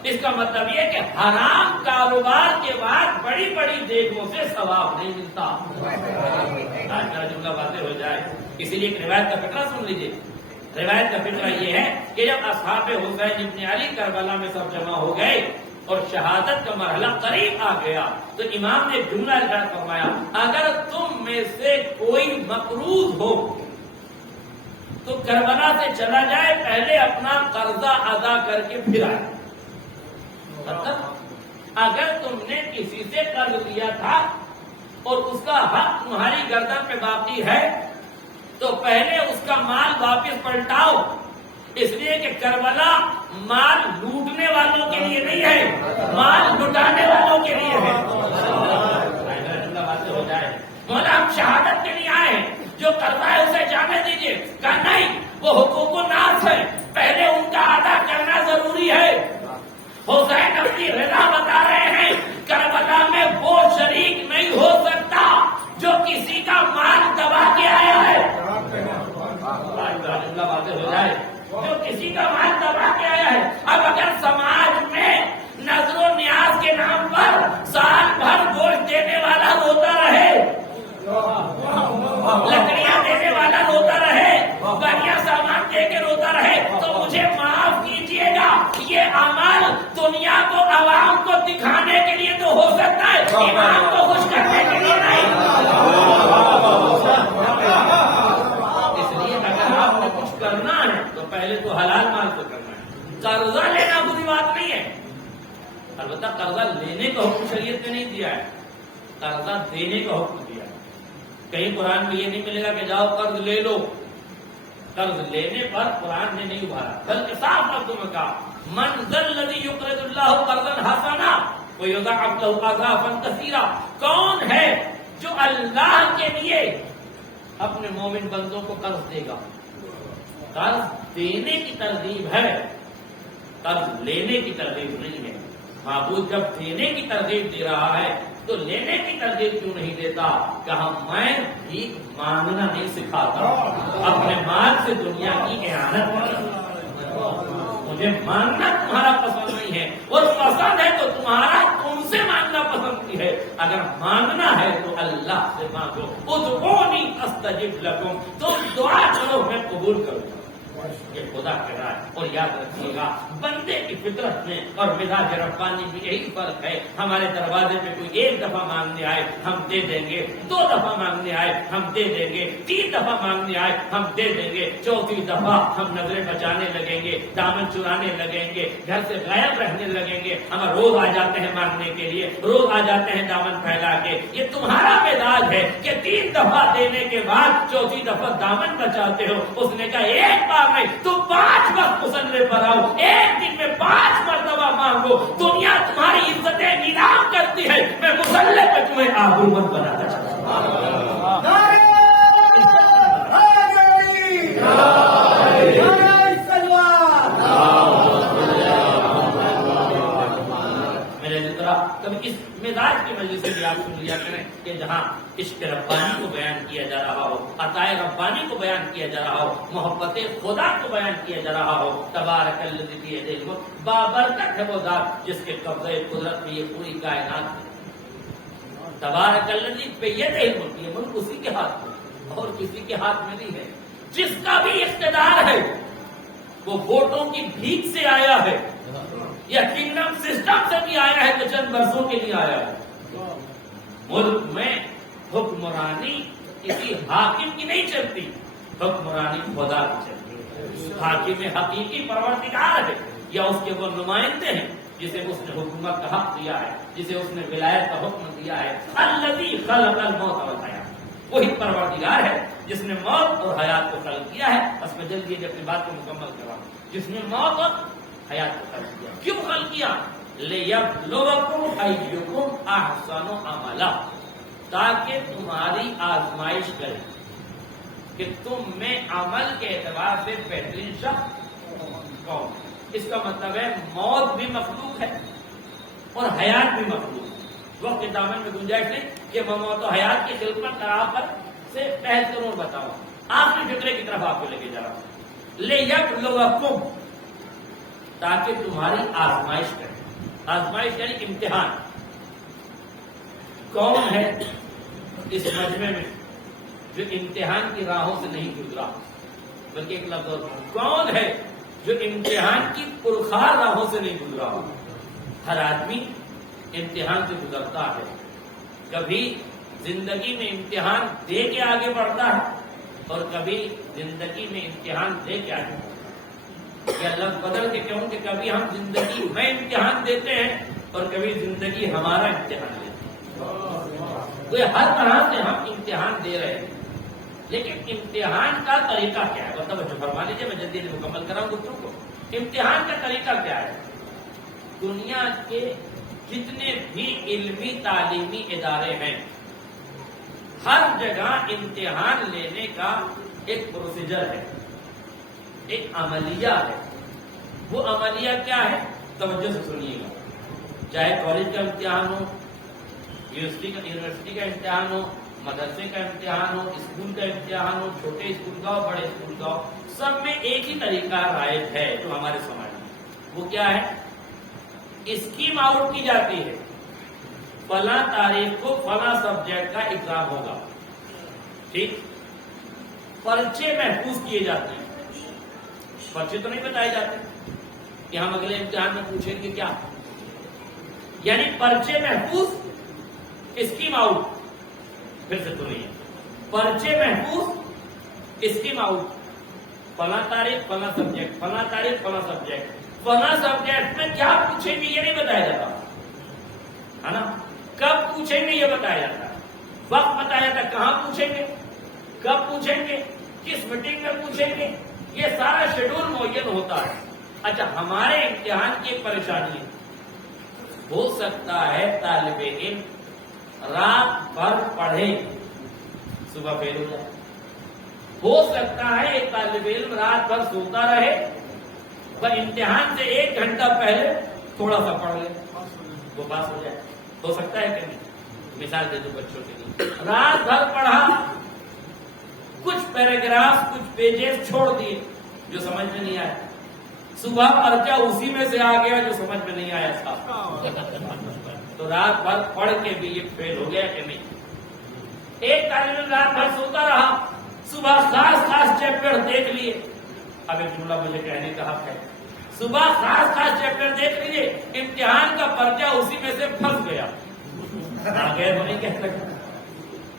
اس کا مطلب یہ کہ حرام کاروبار کے بعد بڑی بڑی دیگوں سے ثواب نہیں ملتا. آج کا جملہ باتیں ہو جائے. اسی لیے ایک روایت کا فقرہ سن لیجیے. روایت کا فقرہ یہ ہے کہ جب اصحاب حسین ابن علی کربلا میں سب جمع ہو گئے اور شہادت کا مرحلہ قریب آ گیا تو امام نے جملہ ارشاد فرمایا، اگر تم میں سے کوئی مقروض ہو تو کربلا سے چلا جائے، پہلے اپنا قرضہ ادا کر کے پھر آئے. مطلب اگر تم نے کسی سے قرض لیا تھا اور اس کا حق تمہاری گردن پہ باقی ہے تو پہلے اس کا مال واپس پلٹاؤ. اس لیے کہ کربلا مال لوٹنے والوں کے لیے نہیں ہے، مال لٹانے والوں کے لیے ہے. ہو جائے مولا ہم شہادت کے لیے آئے ہیں، جو قرضہ ہے اسے جانے دیجیے. کہا نہیں، وہ حقوق الناس ہے، پہلے ان کا ادا کرنا ضروری ہے. حسین اپنی رضا بتا رہے ہیں کربلا میں وہ شریک نہیں ہو سکتا جو کسی کا مال دبا کے آیا ہے. باتیں ہو جائے جو کسی کا مال دبا کے آیا ہے. اب اگر سماج میں نظر و نیاز کے نام پر سال بھر گوشت دینے والا روتا رہے، لکڑیاں دینے والا روتا رہے، بڑھیا سامان دے کے روتا رہے، تو مجھے معاف کیجیے گا، یہ عمل دنیا کو عوام کو دکھانے کے لیے تو ہو سکتا ہے، امام کو خوش کرنے کے لیے نہیں. اس لیے اگر آپ نے کچھ کرنا ہے تو پہلے تو حلال مال سے کرنا ہے. قرضہ لینا بری بات نہیں ہے، البتہ قرضہ لینے کا حکم شریعت نے نہیں دیا ہے، قرضہ دینے کا حکم دیا ہے. کہیں قرآن میں یہ نہیں ملے گا کہ جاؤ قرض لے لو. قرض لینے پر قرآن نے نہیں ابھارا، بلکہ صاف لفظوں میں کہا من ذا الذی یقرض اللہ قرضا حسنا ویضاعف له اضعافا کثیرا. کون ہے جو اللہ کے لیے اپنے مومن بندوں کو قرض دے گا؟ قرض دینے کی ترغیب ہے، قرض لینے کی ترغیب نہیں ہے. معبود جب دینے کی ترغیب دے رہا ہے تو لینے کی ترغیب کیوں نہیں دیتا؟ کہا میں بھی مانگنا نہیں سکھاتا، اپنے مال سے دنیا کی اعانت کرتا. مجھے مانگنا تمہارا پسند نہیں ہے، اور پسند ہے تو تمہارا تم سے مانگنا پسند نہیں ہے. اگر مانگنا ہے تو اللہ سے مانگو. ادعونی استجب لکم، تم دعا کرو میں قبول کروں. یہ خدا کہہ رہا ہے. اور یاد رکھیے گا بندے کی فطرت میں اور مزاج ربانی میں یہی فرق ہے. ہمارے دروازے پہ کوئی 1 دفعہ مانگنے آئے ہم دے دیں گے، 2 دفعہ مانگنے آئے ہم دے دیں گے، 3 دفعہ مانگنے آئے ہم دے دیں گے، 4تھی دفعہ ہم نظریں بچانے لگیں گے، دامن چرانے لگیں گے، گھر سے غائب رہنے لگیں گے. ہم روز آ جاتے ہیں مانگنے کے لیے، روز آ جاتے ہیں دامن پھیلا کے. یہ تمہارا مزاج ہے کہ 3 دفعہ دینے کے بعد 4تھی دفعہ دامن بچاتے ہو. اس نے کہا ایک بار نہیں، تم 5 وقت مصلے پر آؤ، ایک دن میں 5 مرتبہ مانگو. دنیا تمہاری عزتیں نیلام کرتی ہے، میں مصلے پہ تمہیں آبرومند بناتا چاہتا ہوں. کبھی اس مزاج کی مجلس سے بھی آپ سن لیا کریں کہ جہاں عشق ربانی کو بیان کیا جا رہا ہو، عطائے ربانی کو بیان کیا جا رہا ہو، محبت خدا کو بیان کیا جا رہا ہو. تبارک الذی بیدہ الملک، بابرکت ہے وہ ذات جس کے قبضے قدرت میں یہ پوری کائنات ہے. تبارک الذی بیدہ الملک، یہ ملک اسی کے ہاتھ میں اور کسی کے ہاتھ میں نہیں ہے. جس کا بھی اقتدار ہے وہ ووٹوں کی بھیک سے آیا ہے. یا کنگڈم سسٹم سے بھی آیا ہے تو چند برسوں کے لیے آیا ہے۔ ملک میں حکمرانی کسی حاکم کی نہیں چلتی، حکمرانی خدا کی چلتی ہے۔ حاکم حقیقی پروردگار ہے یا اس کے وہ نمائندے ہیں جسے اس نے حکومت کا حق دیا ہے، جسے اس نے ولایت کا حکم دیا ہے۔ الذی خلق الموت والحیات، وہی پروردگار ہے جس نے موت اور حیات کو خلق کیا ہے۔ بس میں جلدی اپنی بات کو مکمل کر رہا ہوں۔ جس نے موت اور حیات کو خلق کیا، کیوں خلق کیا؟ لِیَبْلُوَکُمْ أَیُّکُمْ أَحْسَنُ عَمَلًا، تاکہ تمہاری آزمائش کرے کہ تم میں عمل کے اعتبار سے بہترین شخص کون ہے۔ اس کا مطلب ہے موت بھی مخلوق ہے اور حیات بھی مخلوق ہے۔ وقت کے دامن میں گنجائش نہیں کہ میں موت و حیات کی خلقت پر سے بحث کروں اور بتاؤں۔ آخری فکرے کی طرف آپ کو لے کے جا رہا ہوں۔ لِیَبْلُوَکُمْ، تاکہ تمہاری آزمائش کرے۔ آزمائش یعنی امتحان۔ کون ہے اس مجمع میں جو امتحان کی راہوں سے نہیں گزرا؟ بلکہ ایک لفظ اور، کون ہے جو امتحان کی پرخار راہوں سے نہیں گزرا؟ ہر آدمی امتحان سے گزرتا ہے، کبھی زندگی میں امتحان دے کے آگے بڑھتا ہے اور کبھی زندگی میں امتحان دے کے آگے بڑھتا ہے۔ یا لفظ بدل کے کہوں کہ کبھی ہم زندگی میں امتحان دیتے ہیں اور کبھی زندگی ہمارا امتحان لیتی ہے۔ تو ہر طرح سے ہم امتحان دے رہے ہیں، لیکن امتحان کا طریقہ کیا ہے؟ توجہ فرما لیجیے، میں جلدی سے مکمل کر رہا ہوں گفتگو کو۔ امتحان کا طریقہ کیا ہے؟ دنیا کے جتنے بھی علمی تعلیمی ادارے ہیں، ہر جگہ امتحان لینے کا ایک پروسیجر ہے، ایک عملیہ ہے۔ وہ عملیہ کیا ہے؟ توجہ سے سنیے گا۔ چاہے کالج کا امتحان ہو، یونیورسٹی کا امتحان ہو، مدرسے کا امتحان ہو، اسکول کا امتحان ہو، چھوٹے اسکول کا ہو، بڑے اسکول کا ہو، سب میں ایک ہی طریقہ رائج ہے جو ہمارے سماج میں۔ وہ کیا ہے؟ اسکیم آؤٹ کی جاتی ہے، فلاں تاریخ کو فلاں سبجیکٹ کا ایگزام ہوگا، ٹھیک؟ پرچے محفوظ کیے جاتے ہیں۔ پرچے تو نہیں بتائے جاتے کہ ہم اگلے امتحان میں پوچھیں گے کیا، یعنی پرچے محفوظ، اسکیم آؤٹ۔ پھر سے تو نہیں ہے، پرچے محفوظ، اسکیم آؤٹ، فلاں تاریخ فلاں سبجیکٹ، فلاں تاریخ فلاں سبجیکٹ، فلاں سبجیکٹ میں کیا پوچھیں گے یہ نہیں بتایا جاتا ہے نا، کب پوچھیں گے یہ بتایا جاتا ہے، وقت بتایا جاتا ہے، کہاں پوچھیں گے، کب پوچھیں گے، کس میٹنگ میں پوچھیں گے، یہ سارا شیڈول معین ہوتا ہے۔ اچھا، ہمارے امتحان کی ایک پریشانی ہے، ہو سکتا ہے طالب علم رات بھر پڑھے، صبح فیل ہو جائے، ہو سکتا ہے ایک طالب علم رات بھر سوتا رہے، پر امتحان سے 1 گھنٹہ پہلے تھوڑا سا پڑھ لے، وہ پاس ہو جائے۔ ہو سکتا ہے کہ نہیں؟ مثال دے دو بچوں کے لیے، رات بھر پڑھا، کچھ پیراگراف کچھ پیجز چھوڑ دیے جو سمجھ میں نہیں آیا، صبح پرچہ اسی میں سے آ گیا جو سمجھ میں نہیں آیا تھا، تو رات بھر پڑھ کے بھی یہ فیل ہو گیا کہ نہیں؟ ایک طالب علم رات بھر سوتا رہا، صبح خاص چیپٹر دیکھ لیے، اب ایک جملہ مجھے کہنے کا حق ہے، صبح خاص چیپٹر دیکھ لیے، امتحان کا پرچہ اسی میں سے پھنس گیا، آگے تو نہیں کہہ سکتا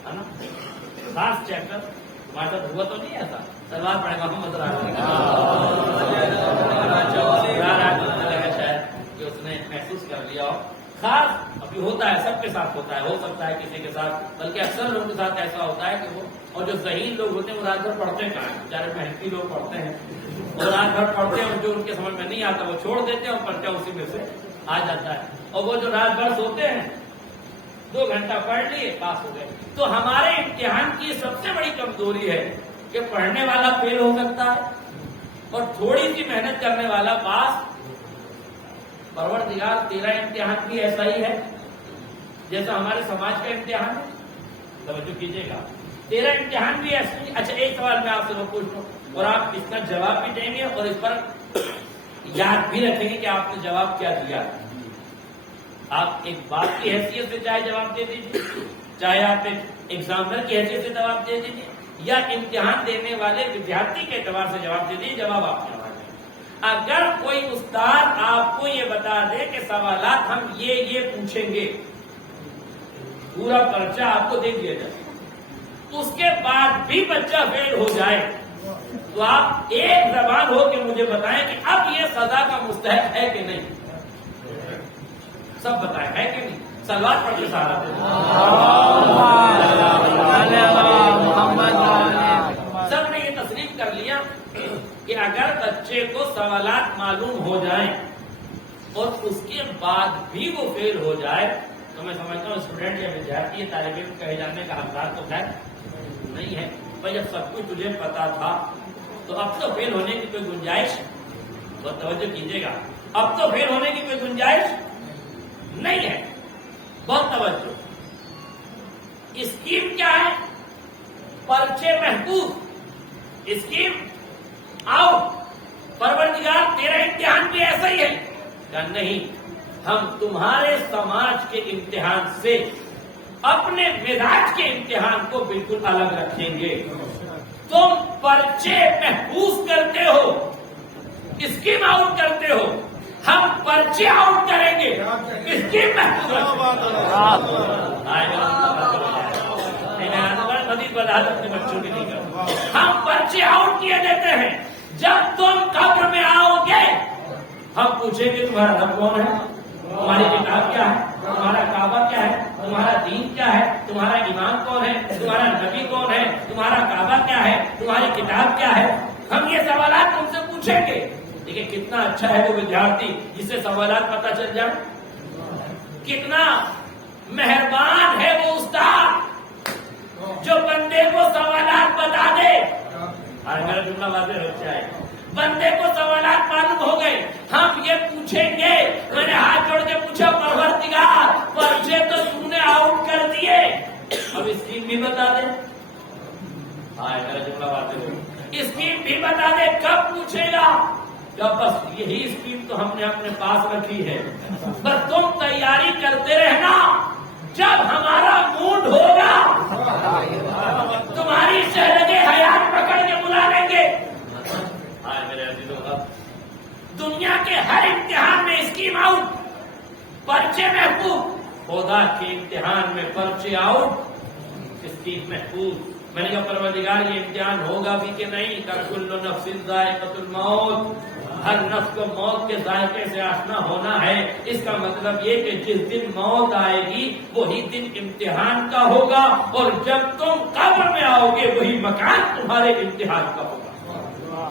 ہے نا، خاص چیپٹر تمہارے ساتھ ہوا تو نہیں ایسا؟ سلوار پڑے گا محمد شاید کہ اس نے محسوس کر لیا ہو، خاص ابھی ہوتا ہے، سب کے ساتھ ہوتا ہے، ہو سکتا ہے کسی کے ساتھ، بلکہ اکثر لوگوں کے ساتھ ایسا ہوتا ہے کہ وہ، اور جو ذہین لوگ ہوتے ہیں وہ رات بھر پڑھتے کہاں ہیں، بیچارے محنتی لوگ پڑھتے ہیں، وہ رات بھر پڑھتے ہیں اور جو ان کے سمجھ میں نہیں آتا وہ چھوڑ دیتے ہیں اور پرچہ اسی میں سے آ جاتا ہے، اور وہ جو رات بھر سوتے ہیں 2 گھنٹہ پڑھ لیے پاس ہو گئے۔ تو ہمارے امتحان کی سب سے بڑی کمزوری ہے کہ پڑھنے والا فیل ہو سکتا ہے اور تھوڑی سی محنت کرنے والا پاس۔ پروردگار تیرا امتحان بھی ایسا ہی ہے جیسا ہمارے سماج کا امتحان ہے، توجہ کیجیے گا، تیرا امتحان بھی ایسا ہی۔ اچھا، ایک سوال میں آپ سے وہ پوچھ لوں اور آپ اس کا جواب بھی دیں گے اور اس پر یاد بھی رکھیں گے کہ آپ نے جواب کیا دیا۔ آپ ایک باپ کی حیثیت سے چاہے جواب دے دیجیے، چاہے آپ ایک ایگزامنر کی حیثیت سے جواب دے دیجیے، یا امتحان دینے والے ودیارتھی کے اعتبار سے جواب دے دیجیے، جواب آپ کے ہمارے۔ اگر کوئی استاد آپ کو یہ بتا دے کہ سوالات ہم یہ پوچھیں گے، پورا پرچہ آپ کو دے دیا جائے، اس کے بعد بھی بچہ فیل ہو جائے تو آپ ایک زبان ہو کے مجھے بتائیں کہ اب یہ سزا کا مستحق ہے کہ نہیں؟ سب بتائیں ہے کہ نہیں؟ صلوات پڑھ کے سارا سب نے یہ تسلیم کر لیا کہ اگر بچے کو سوالات معلوم ہو جائیں اور اس کے بعد بھی وہ فیل ہو جائے تو میں سمجھتا ہوں اسٹوڈنٹ یا ودیارتھی طالب علم کہے جانے کا حقدار تو خیر نہیں ہے. بھائی جب سب کچھ تجھے پتا تھا تو اب تو فیل ہونے کی کوئی گنجائش، بہت توجہ کیجیے گا، اب تو فیل ہونے کی کوئی گنجائش نہیں ہے. بہت توجہ. اسکیم کیا ہے؟ پرچے محفوظ. Scheme out. پروردگار تیرا امتحان بھی ایسا ہی ہے یا نہیں؟ ہم تمہارے سماج کے امتحان سے اپنے مزاج کے امتحان کو بالکل الگ رکھیں گے. تم پرچے محفوظ کرتے ہو، اسکیم آؤٹ کرتے ہو، ہم پرچے آؤٹ کریں گے، اسکیم محفوظ مزید وضاحت اپنے بچوں کی نہیں کرو. ہم پرچے آؤٹ کیے دیتے ہیں. جب تم قبر میں آؤ گے ہم پوچھیں گے تمہارا رب کون ہے، تمہاری کتاب کیا ہے، تمہارا کعبہ کیا ہے، تمہارا دین کیا ہے، تمہارا امام کون ہے، تمہارا نبی کون ہے، تمہارا کعبہ کیا ہے، تمہاری کتاب کیا ہے. ہم یہ سوالات تم سے پوچھیں گے. دیکھیں کتنا اچھا ہے وہ ودیارتھی جسے سوالات پتہ چل جائے. کتنا مہربان ہے وہ استاد جو بندے کو سوالات بتا دے. میرا جملہ واضح ہو جائے. بندے کو سوالات معلوم ہو گئے، ہم یہ پوچھیں گے. میں نے ہاتھ جوڑ کے پوچھا پروردگار پرچے تو تم نے آؤٹ کر دیے، اب اسکیم بھی بتا دے. میرا جملہ واضح ہو. اسکیم بھی بتا دے. کب پوچھے گا؟ جب بس یہی اسکیم تو ہم نے اپنے پاس رکھی ہے، بس تم تیاری کرتے رہنا. جب ہمارا موڈ ہوگا تمہاری شہرگے حیات پکڑ کے بلا لیں گے. میرے عزیزوں، دنیا کے ہر امتحان میں اسکیم آؤٹ، پرچے محفوظ. خدا کے امتحان میں پرچے آؤٹ، اسکیم محفوظ. میں نے کہا پروردگار یہ امتحان ہوگا بھی کہ نہیں؟ کہ کل نفس ذائقۃ الموت، ہر نفس کو موت کے ذائقے سے آشنا ہونا ہے. اس کا مطلب یہ کہ جس دن موت آئے گی وہی دن امتحان کا ہوگا، اور جب تم قبر میں آؤ گے وہی مکان تمہارے امتحان کا ہوگا.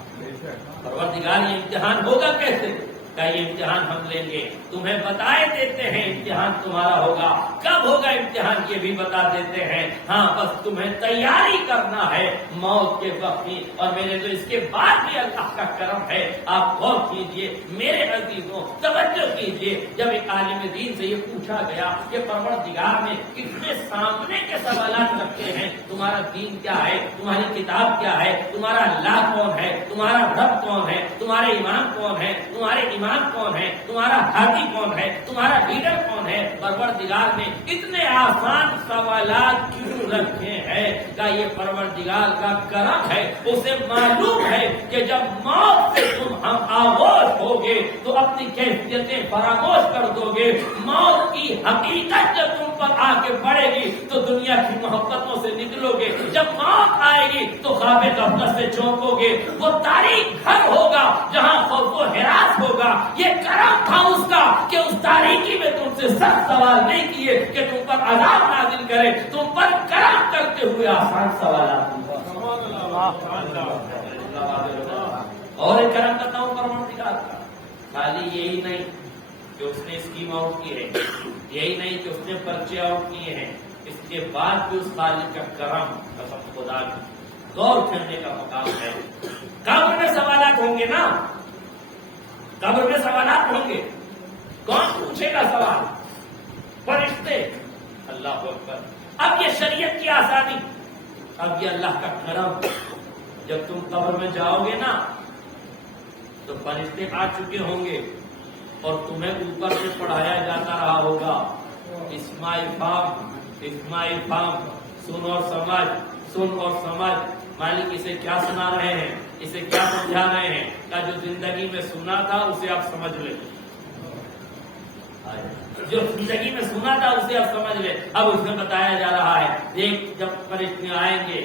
پروردگار یہ امتحان ہوگا کیسے؟ کہ یہ امتحان ہم لیں گے. تمہیں بتائے دیتے ہیں امتحان تمہارا ہوگا. کب ہوگا امتحان یہ بھی بتا دیتے ہیں. ہاں بس تمہیں تیاری کرنا ہے موت کے وقت کی. اور میرے تو اس کے بعد بھی اللہ کا کرم ہے. آپ غور کیجئے میرے عزیزوں، توجہ کیجئے. جب ایک عالم دین سے یہ پوچھا گیا کہ پروردگار نے کتنے سامنے کے سوالات رکھے ہیں، تمہارا دین کیا ہے، تمہاری کتاب کیا ہے، تمہارا اللہ کون ہے، تمہارا رب کون ہے، تمہارے امام کون ہے، تمہارے امام کون ہے، تمہارا ہادی کون ہے، تمہارا لیڈر کون ہے. پروردگار نے اتنے آسان سوالات کیوں رکھے ہیں؟ کہ یہ پروردگار کا کرم ہے. اسے معلوم ہے کہ جب موت سے تم ہم آغوش ہوگے تو اپنی کیفیتیں فراموش کر دو گے. موت کی حقیقت جب تم پر آ کے پڑے گی تو دنیا کی محبتوں سے نکلو گے. جب موت آئے گی تو خواب غفلت سے چونکو گے. وہ تاریخ گھر ہوگا جہاں خوف و ہراس ہوگا. یہ کرم تھا اس کا کہ اس تاریخی میں تم سے سخت سوال نہیں کیے کہ تم پر عذاب نازل کرے، تم پر کرم کرتے ہوئے آسان سوالات. اور ایک کرم بتاؤں پروردگار کا، خالی یہی نہیں کہ اس نے اسکیم آؤٹ کی ہے، یہی نہیں کہ اس نے پرچے آؤٹ کیے ہیں، اس کے بعد بھی اس خالق کا کرم قسم خدا کی غور کرنے کا مقام ہے. قبر میں سوالات ہوں گے نا، قبر میں سوالات ہوں گے. کون پوچھے گا سوال؟ فرشتے. اللہ اکبر. اب یہ شریعت کی آسانی، اب یہ اللہ کا کرم. جب تم قبر میں جاؤ گے نا تو فرشتے آ چکے ہوں گے اور تمہیں اوپر سے پڑھایا جاتا رہا ہوگا اسماعیل فام، اسماعیل فام، سن اور سمجھ، سن اور سمجھ. مالک اسے کیا سنا رہے ہیں، اسے کیا سمجھا رہے ہیں؟ کہ جو زندگی میں سنا تھا اسے آپ سمجھ لیں، جو زندگی میں سنا تھا اسے آپ سمجھ لیں۔ اب اس میں بتایا جا رہا ہے دیکھ جب فرشتے آئیں گے،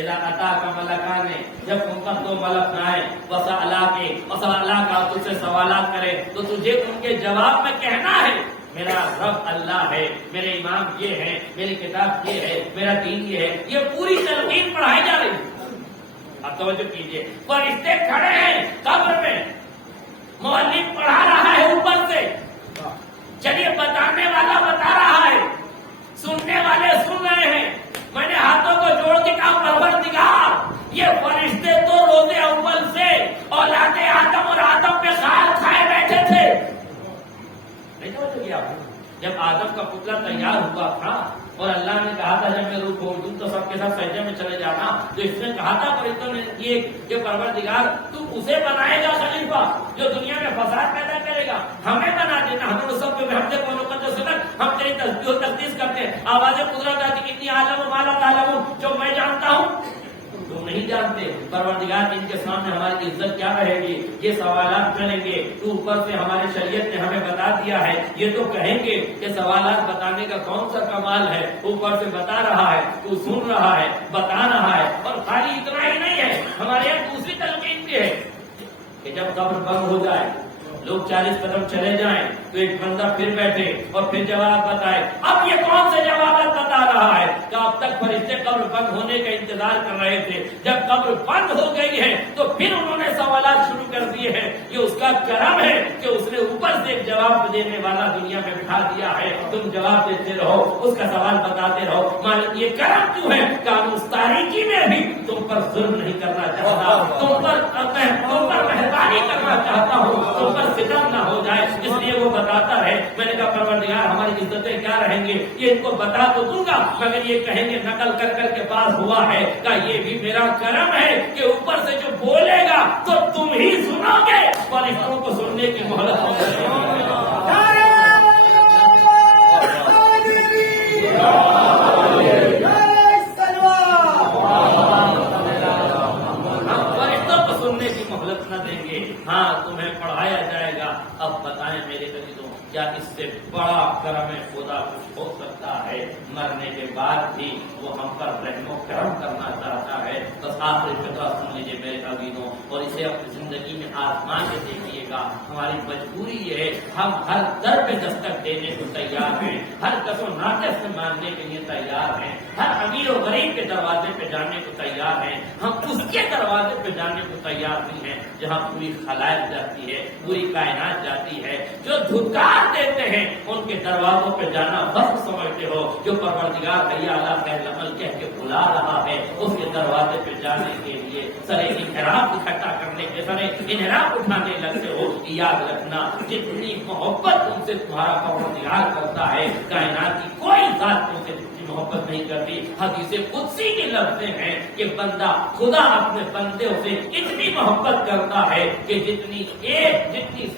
اذا اتاک ملکان، جب ان کا دو ملک نہ آئے، وسألہ کا تجھ سے سوالات کرے تو تجھے ان کے جواب میں کہنا ہے میرا رب اللہ ہے، میرے امام یہ ہے، میری کتاب یہ ہے، میرا دین یہ ہے۔ یہ پوری تلقین پڑھائی جا رہی ہے۔ اب توجہ کیجیے، فرشتے کھڑے ہیں قبر میں، مؤلف پڑھا رہا ہے اوپر سے، چلیے بتانے والا بتا رہا ہے، سننے والے سن رہے ہیں۔ میں نے ہاتھوں کو جوڑ کے کہا پروردگار، یہ فرشتے تو روزے اول سے اولاد آدم اور آدم پہ خال کھائے بیٹھے تھے۔ نہیں توجہ کیا؟ جب آدم کا پتلا تیار ہوا تھا اور اللہ نے کہا تھا جب میں روح کھول دوں تو سب کے ساتھ سجدے میں چلے جانا، تو اس نے کہا تھا فرشتوں نے یہ پروردگار تو اسے بنائے گا خلیفہ جو دنیا میں فساد پیدا کرے گا، ہمیں بنا دینا، ہمیں سب پہ ہم سے کونوں کا سنت، ہم تیری تسبیح و تقدیس کرتے ہیں۔ آواز قدرت آتی اتنی عالم و مالا تعلمون، جو میں جانتا ہوں تم نہیں جانتے۔ پروردگار ان کے سامنے ہماری عزت کیا رہے گی؟ یہ سوالات کریں گے، تو اوپر سے ہمارے شریعت نے ہمیں بتا دیا ہے، یہ تو کہیں گے کہ سوالات بتانے کا کون سا کمال ہے، اوپر سے بتا رہا ہے، تو سن رہا ہے، بتا رہا ہے۔ اور خالی اتنا ہی نہیں ہے، ہمارے یہاں دوسری تلقین بھی ہے کہ جب قبر بند ہو جائے، لوگ 40 قدم چلے جائیں تو ایک بندہ پھر بیٹھے اور پھر جواب بتائے۔ اب یہ کون سے جوابات بتا رہا ہے کہ اب تک فرشتے قبر بند ہونے کا انتظار کر رہے تھے، جب قبر بند ہو گئی ہے تو پھر انہوں نے سوالات شروع کر دیے ہیں۔ یہ اس کا کرم ہے کہ اس نے اوپر سے ایک جواب دینے والا دنیا میں بٹھا دیا ہے، تم جواب دیتے رہو، اس کا سوال بتاتے رہو۔ مالک یہ کرم کیوں ہے کہ اس تاریکی میں بھی تم پر ظلم نہیں کرنا چاہتا، تم پر مہربانی کرنا چاہتا ہوں، تم پر ستم نہ ہو جائے، اس لیے وہ بتاتا ہے۔ میں نے کہا پروردگار ہماری عزتیں کیا رہیں گے؟ یہ ان کو بتا تو دوں گا مگر یہ کہیں گے نقل کر کر کے پاس ہوا ہے کہ یہ بھی میرا کرم ہے کہ اوپر سے جو بولے گا تو تم ہی سنو گے، فرشتوں کو سننے کی مہلت ہو گئی۔ ہاں تمہیں پڑھایا جائے گا۔ اب بتائیں میرے عزیزوں، کیا اس سے بڑا کرم خدا کچھ ہو سکتا ہے؟ مرنے کے بعد بھی وہ ہم پر رحم و کرم کرنا چاہتا ہے۔ بس آخری فقرہ سن لیجیے میرے عزیزوں، اور اسے اپنی زندگی میں آزما کے دیکھیے گا۔ ہماری مجبوری یہ ہے، ہم ہر در پہ دستک دینے کو تیار ہیں، ہر کس و ناقص سے ماننے کے لیے تیار ہیں، ہر امیر و غریب کے دروازے پہ جانے کو تیار ہیں، ہم اس کے دروازے پہ جانے کو تیار نہیں ہیں جہاں پوری خلائق جاتی ہے، پوری کائنات جاتی ہے۔ جو دھتکار دیتے ہیں ان کے دروازوں پہ جانا وقت سمجھتے ہو، جو پروردگار حیا علی خیر العمل کہہ کے بلا رہا ہے اس کے دروازے پہ جانے کے لیے سرے انحراف اکٹھا کرنے کے سرے انحراف اٹھانے لگتے ہو۔ یاد رکھنا جتنی محبت تم سے تمہارا پروردگار کرتا ہے، کائنات کی کوئی ذات تم سے محبت نہیں کرتی۔ حدیث قدسی کے لفظ ہیں کہ بندہ خدا اپنے بندے سے اتنی محبت کرتا ہے کہ جتنی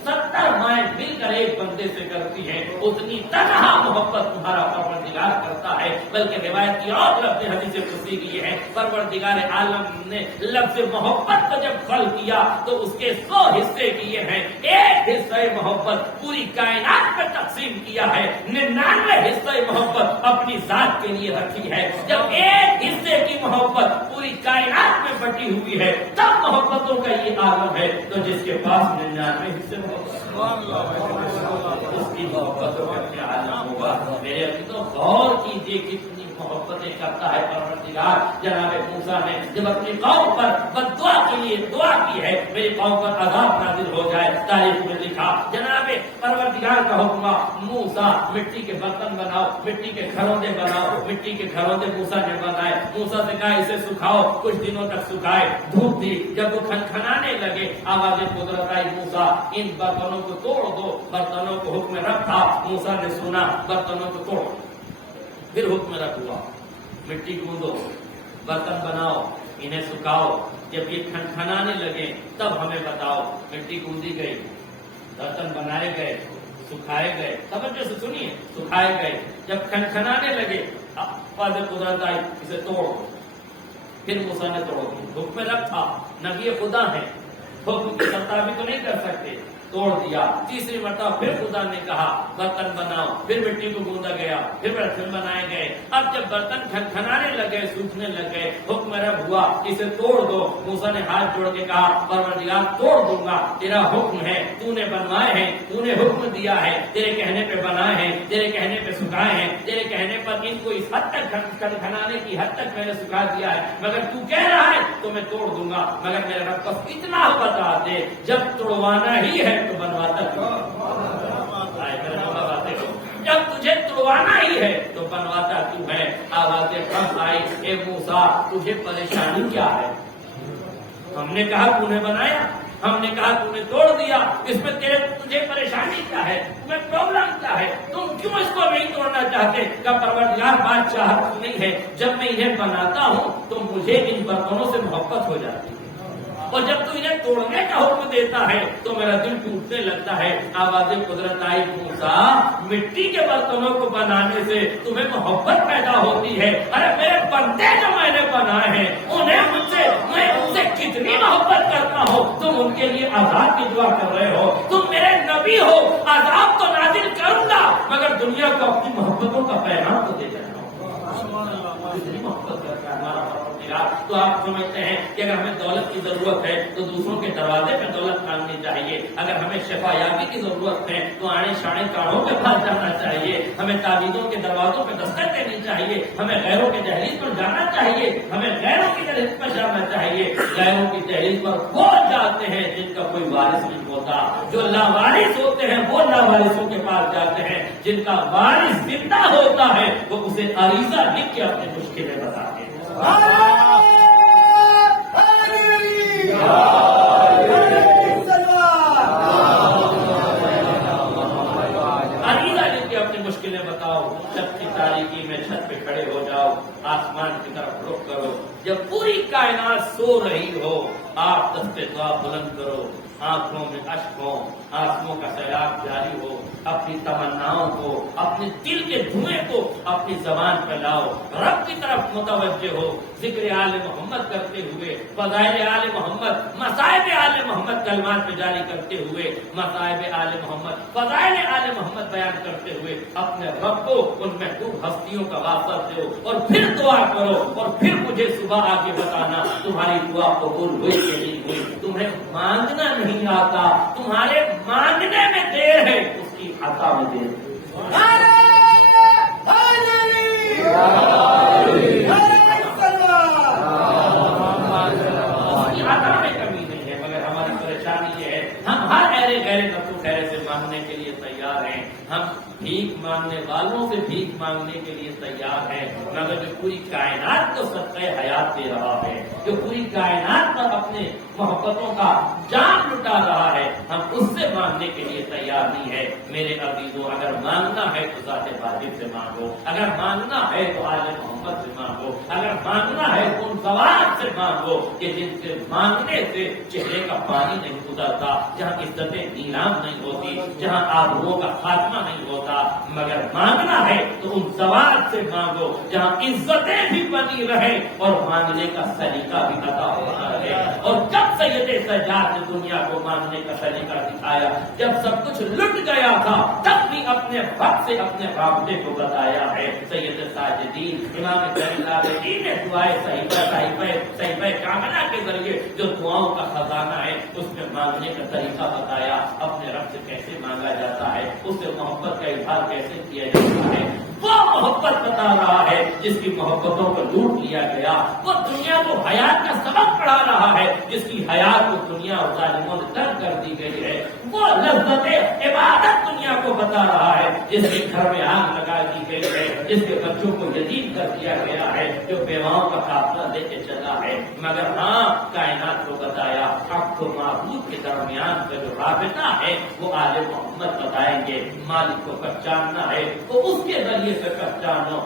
70 مائیں مل کر ایک بندے سے کرتی ہے اتنی تنہا محبت تمہارا پروردگار کرتا ہے۔ بلکہ روایت کی اور لفظ حدیث قدسی کی ہے، پروردگار عالم نے لفظ محبت کو جب خلق کیا تو اس کے 100 حصے کیے ہیں، ایک حصہ محبت پوری کائنات میں تقسیم کیا ہے، 99 حصہ محبت اپنی ذات کے لیے رکھی ہے۔ جب ایک حصے کی محبت پوری کائنات میں بٹی ہوئی ہے تب محبتوں کا یہ عالم ہے۔ تو جس کے پاس 99 حصے محبت اس کی محبتوں کا کیا عالم ہوگا؟ میرے عزیزوں غور کیجیے کتنی محبتیں کرتا ہے پروردگار۔ جناب موسیٰ نے جب اپنی قوم پر بددعا کے لیے دعا کی ہے میری قوم پر عذاب نازل ہو جائے، تاریخ میں لکھا جناب پروردگار کا حکم موسیٰ مٹی کے برتن بناؤ، مٹی کے گھروندے بناؤ۔ مٹی کے گھروندے موسیٰ نے بنائے، موسیٰ سے کہا اسے سکھاؤ، کچھ دنوں تک سکھائے، دھوپ دی، جب وہ کھنکھنانے لگے آواز قدرت آئی موسیٰ ان برتنوں کو توڑ دو۔ برتنوں کو حکم رکھ تھا، موسیٰ نے سنا برتنوں کو توڑ، پھر حکم رکھ ہوا مٹی گوندو، برتن بناؤ، انہیں سکھاؤ، جب یہ کھنکھنانے لگے تب ہمیں بتاؤ۔ مٹی گوندی گئی، برتن بنائے گئے، سکھائے گئے، توجہ سے سنیے، سکھائے گئے، جب کھنکھنانے لگے آواز قدرت آئی اسے توڑ دو۔ پھر موسیٰ نے توڑ دی. حکم رب تھا، نبی خدا ہے، حکم کی سرتابی تو نہیں کر سکتے، توڑ دیا. تیسری مرتبہ پھر خدا نے کہا برتن بناؤ، پھر مٹی کو گوندا گیا، پھر برتن بنائے گئے. اب جب برتن کھنکھنانے لگے، سوکھنے لگے، حکم رب ہوا اسے توڑ دو. موسیٰ نے ہاتھ جوڑ کے کہا پروردگار توڑ دوں گا، تیرا حکم ہے، تو نے بنوائے ہیں، تو نے حکم دیا ہے، تیرے کہنے پہ بنائے ہیں، تیرے کہنے پہ سکھائے ہیں، تیرے کہنے پر ان کو اس حد تک کھنکھنانے کی حد تک میں نے سکھا دیا ہے، مگر تو کہہ رہا ہے تو میں توڑ دوں گا. مگر میرے رب بس اتنا بتا دے، جب توڑوانا ہی ہے تو بنواتا جب تجھے توڑوانا ہی ہے تو بنواتا تو ہے. آوازیں کم آئی، اے موسیٰ تجھے پریشانی کیا ہے؟ ہم نے کہا تو نے بنایا، ہم نے کہا تو نے توڑ دیا، اس میں تجھے پریشانی کیا ہے؟ تمہیں پرابلم کیا ہے؟ تم کیوں اس کو نہیں توڑنا چاہتے؟ کہ پروردگار بات چاہت نہیں ہے، جب میں انہیں بناتا ہوں تو مجھے ان برتنوں سے محبت ہو جاتی ہے، اور جب تو انہیں توڑنے کا حکم دیتا ہے تو میرا دل ٹوٹنے لگتا ہے. آواز قدرت آئی، موسیٰ مٹی کے برتنوں کو بنانے سے تمہیں محبت پیدا ہوتی ہے، ارے میرے بندے جو میں نے بنائے ہیں انہیں میں ان سے کتنی محبت کرتا ہوں، تم ان کے لیے عذاب کی دعا کر رہے ہو. تم میرے نبی ہو، عذاب تو نازل کروں گا مگر دنیا کو اپنی محبتوں کا پیغام تو دے جانا. محبت کرتا ہے ہمارا پروردگار. تو آپ سمجھتے ہیں کہ اگر ہمیں دولت کی ضرورت ہے تو دوسروں کے دروازے پہ دولت مانگنی چاہیے، اگر ہمیں شفا یابی کی ضرورت ہے تو آنے شانے کاروں کے پاس جانا چاہیے، ہمیں تعویذوں کے دروازوں پہ دستک دینی چاہیے، ہمیں غیروں کی دہلیز پر جانا چاہیے، ہمیں غیروں کی دہلیز پر جانا چاہیے. غیروں کی دہلیز پر وہ جاتے ہیں جن کا کوئی وارث نہیں ہوتا، جو لاوارث ہوتے ہیں وہ لاوارثوں کے پاس جاتے ہیں، جن کا وارث زندہ ہوتا ہے وہ اسے عریضہ لکھ کے اپنی مشکلیں بتاتے ہیں. عریضہ لکھ کے اپنی مشکلیں بتاؤ. چھت کی تاریکی میں چھت پہ کھڑے ہو جاؤ، آسمان کی طرف رخ کرو. جب پوری کائنات سو رہی ہو آپ دستے دعا بلند کرو، آنکھوں میں اشک ہو، آنکھوں کا سیلاب جاری ہو، اپنی تمناؤں کو، اپنے دل کے دھوئیں کو اپنی زبان پہ لاؤ، رب کی طرف متوجہ ہو. ذکر آل محمد کرتے ہوئے، فضائل آل محمد، مصائب آل محمد کلمات پہ جاری کرتے ہوئے، مصائب آل محمد، فضائل آل محمد بیان کرتے ہوئے اپنے رب کو ان محبوب ہستیوں کا واسطہ دو اور پھر دعا کرو، اور پھر مجھے صبح آ کے بتانا تمہاری دعا قبول ہوئی کہ نہیں ہوئی. تمہیں مانگنا نہیں آتا، تمہارے مانگنے میں دیر ہے، اس کی عطا میں دیر ہے. عطا میں کمی نہیں ہے، مگر ہماری پریشانی یہ ہے ہم ہر غیر نفس خیر سے مانگنے کے لیے تیار ہیں، ہم بھیک مانگنے والوں سے بھیک مانگنے کے لیے تیار ہے، مگر جو پوری کائنات کو صدقہ حیات دے رہا ہے، جو پوری کائنات پر اپنے محبتوں کا جان لٹا رہا ہے، ہم اس سے مانگنے کے لیے تیار نہیں ہے. میرے عزیزوں، اگر مانگنا ہے تو ذات واجب سے مانگو، اگر مانگنا ہے تو آل محمد سے مانگو، اگر مانگنا ہے تو ان زوات سے مانگو کہ جن سے مانگنے سے چہرے کا پانی نہیں اترتا، جہاں عزتیں نیلام نہیں ہوتی، جہاں آبروؤں کا خاتمہ نہیں ہوتا. مگر مانگنا ہے تو ان زوات سے مانگو جہاں عزتیں بھی بنی رہے اور مانگنے کا سلیقہ بھی عطا ہوتا رہے. اور جب سید سجاد نے دنیا کو مانگنے کا سلیقہ دکھایا، جب سب کچھ لٹ گیا تھا تب بھی اپنے وقت سے اپنے رابطے کو بتایا ہے. سید ساجدین امام زین العابدین نے دعائے صحیفہ کاملہ کے ذریعے جو دعاؤں کا خزانہ ہے اس میں مانگنے کا طریقہ بتایا، اپنے رب سے کیسے مانگا جاتا ہے، اس سے محبت کا اظہار کیسے کیا جاتا ہے. وہ محبت بتا رہا ہے جس کی محبتوں کو لوٹ لیا گیا، وہ دنیا کو حیات کا سبق پڑھا رہا ہے جس کی حیات کو دنیا اور ظالموں نے ترک کر دی گئی ہے. وہ لذت عبادت دنیا کو بتا رہا ہے جس کے گھر میں آگ لگا دی گئی ہے، جس کے بچوں کو یتیم کر دیا گیا ہے، جو بیواؤں کا قافلہ لے کے چلا ہے. مگر ہاں کائنات کو بتایا اب تو معبود کے درمیان کا جو رابطہ ہے وہ آل محمد بتائیں گے. مالک کو پہچاننا ہے تو اس کے ذریعے سے پہچانو.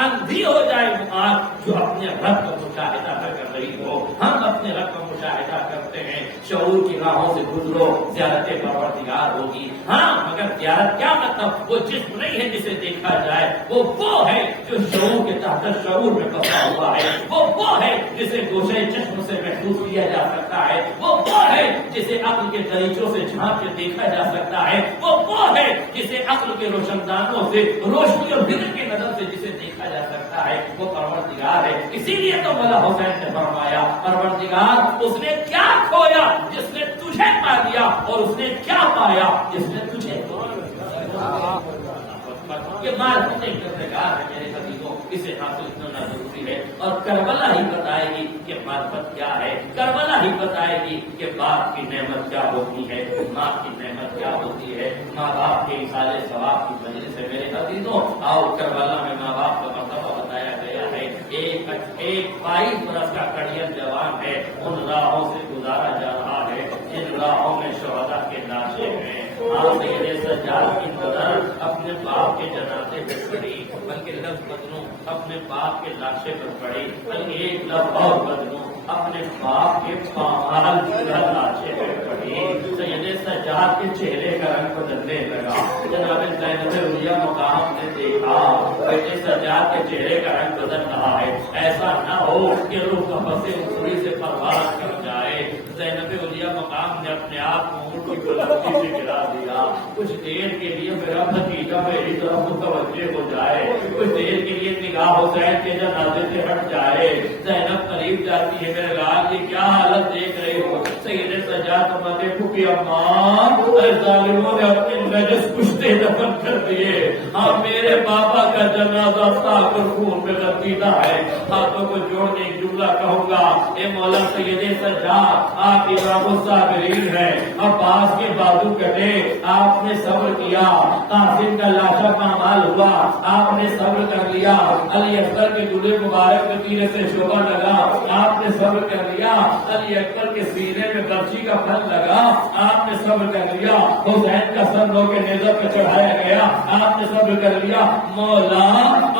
اندھی ہو جائے وہ آنکھ جو اپنے رب کا مشاہدہ کر رہی ہو. ہم اپنے اپنے رب کا مشاہدہ کرتے ہیں، شعور کی راہوں سے گزرو، زیارت پروردگار ہوگی۔ ہاں مگر زیارت کیا مطلب؟ وہ جسم نہیں ہے جسے دیکھا جائے، وہ ہے جو شعور کے تحت شعور میں پسا ہوا ہے، وہ ہے جسے گوشے چشم سے محسوس کیا جا سکتا ہے، وہ ہے جسے عقل کے دریچوں سے جھانک کے دیکھا جا سکتا ہے، وہ ہے جسے عقل کے روشندانوں سے روشنی اور فکر کی نظر سے جسے دیکھا جا سکتا ہے، وہ پروردگار ہے۔ اسی لیے تو مولا حسین نے فرمایا پروردگار اس نے کیا کھویا جس نے تجھے پا لیا، اور اس نے کیا پایا جس نے تجھے کھویا۔ یہ معرفت کردگار ہے میرے حبیبوں، اسے حاصل کرنا ضروری ہے، اور کربلا ہی بتائے گی کہ معرفت کیا ہے، کربلا ہی بتائے گی کہ باپ کی نعمت کیا ہوتی ہے، ماں کی نعمت کیا ہوتی ہے، ماں باپ کے اصالے ثواب کی وجہ سے میرے حبیبوں آؤ کربلا میں ماں باپ کا مرتبہ بتایا گیا ہے۔ ایک 22 برس کا کڑیل جوان ہے، ان راہوں سے گزارا جا رہا ہے جن راہوں میں شہداء کے لاشیں ہیں۔ آپ سید سجاد کی نظر اپنے باپ کے جنازے پر پڑی، بلکہ لفظ بدلوں اپنے باپ کے لاشے پر پڑی، بلکہ ایک لفظ اور بدلوں اپنے باپ کے پامال کی لاشے پر پڑی۔ سید سجاد کے چہرے کا رنگ بدلنے لگا۔ جناب زینب علیہ مقام نے دیکھا بیٹے سجاد کے چہرے کا رنگ بدل رہا ہے، ایسا نہ ہو کہ روح قفس انصری سے پرواز کر جائے۔ زینب علیہ مقام نے اپنے آپ کو اونٹ کی بلندی سے گرا دیا۔ کچھ دیر کے لیے میرا بھتیجا میری طرف متوجہ ہو جائے، کچھ دیر کے لیے نگاہ حسین کے جنازے سے ہٹ جائے۔ زینب قریب جاتی ہے، میرے لال یہ کیا حالت دیکھ رہی ہو؟ سید سجاد فرماتے پھوپھی اماں ظالموں نے اپنے نجس کشتے دفن کر دیے، ہاں میرے پاپا کا جنازہ خاک اور خون میں غرقیدہ ہے۔ ہاتھوں کو جوڑنے ایک جملہ کہوں گا، اے مولا سید سجاد آپ امام الصابرین ہیں، عباس کے بازو کٹے آپ نے صبر کیا، قاسم کا لاشا پامال ہوا آپ نے صبر کر لیا، علی اکبر کے گلے مبارک میں تیرے سے شعبہ لگا آپ نے صبر کر لیا، علی اکبر کے سینے میں برچی کا پھل لگا آپ نے صبر کر لیا، حسین کا سر لو کے نیزہ پہ چڑھایا گیا آپ نے صبر کر لیا۔ مولا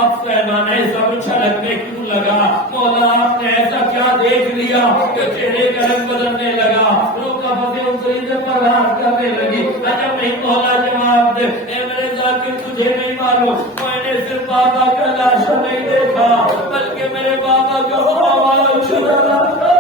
اب پیمانے صبر چھلکنے کیوں لگا؟ مولا آپ نے ایسا کیا دیکھ لیا کہ چہرے کا رنگ بدلنے لگا، روح کا فتح انصری سے پرواز کرنے لگی؟ عجب نہیں مولا جواب دے، اے میرے ذاکر تجھے نہیں معلوم میں نے صرف بابا کا لاشا نہیں دیکھا بلکہ میرے بابا کا آواز چھڑا تھا۔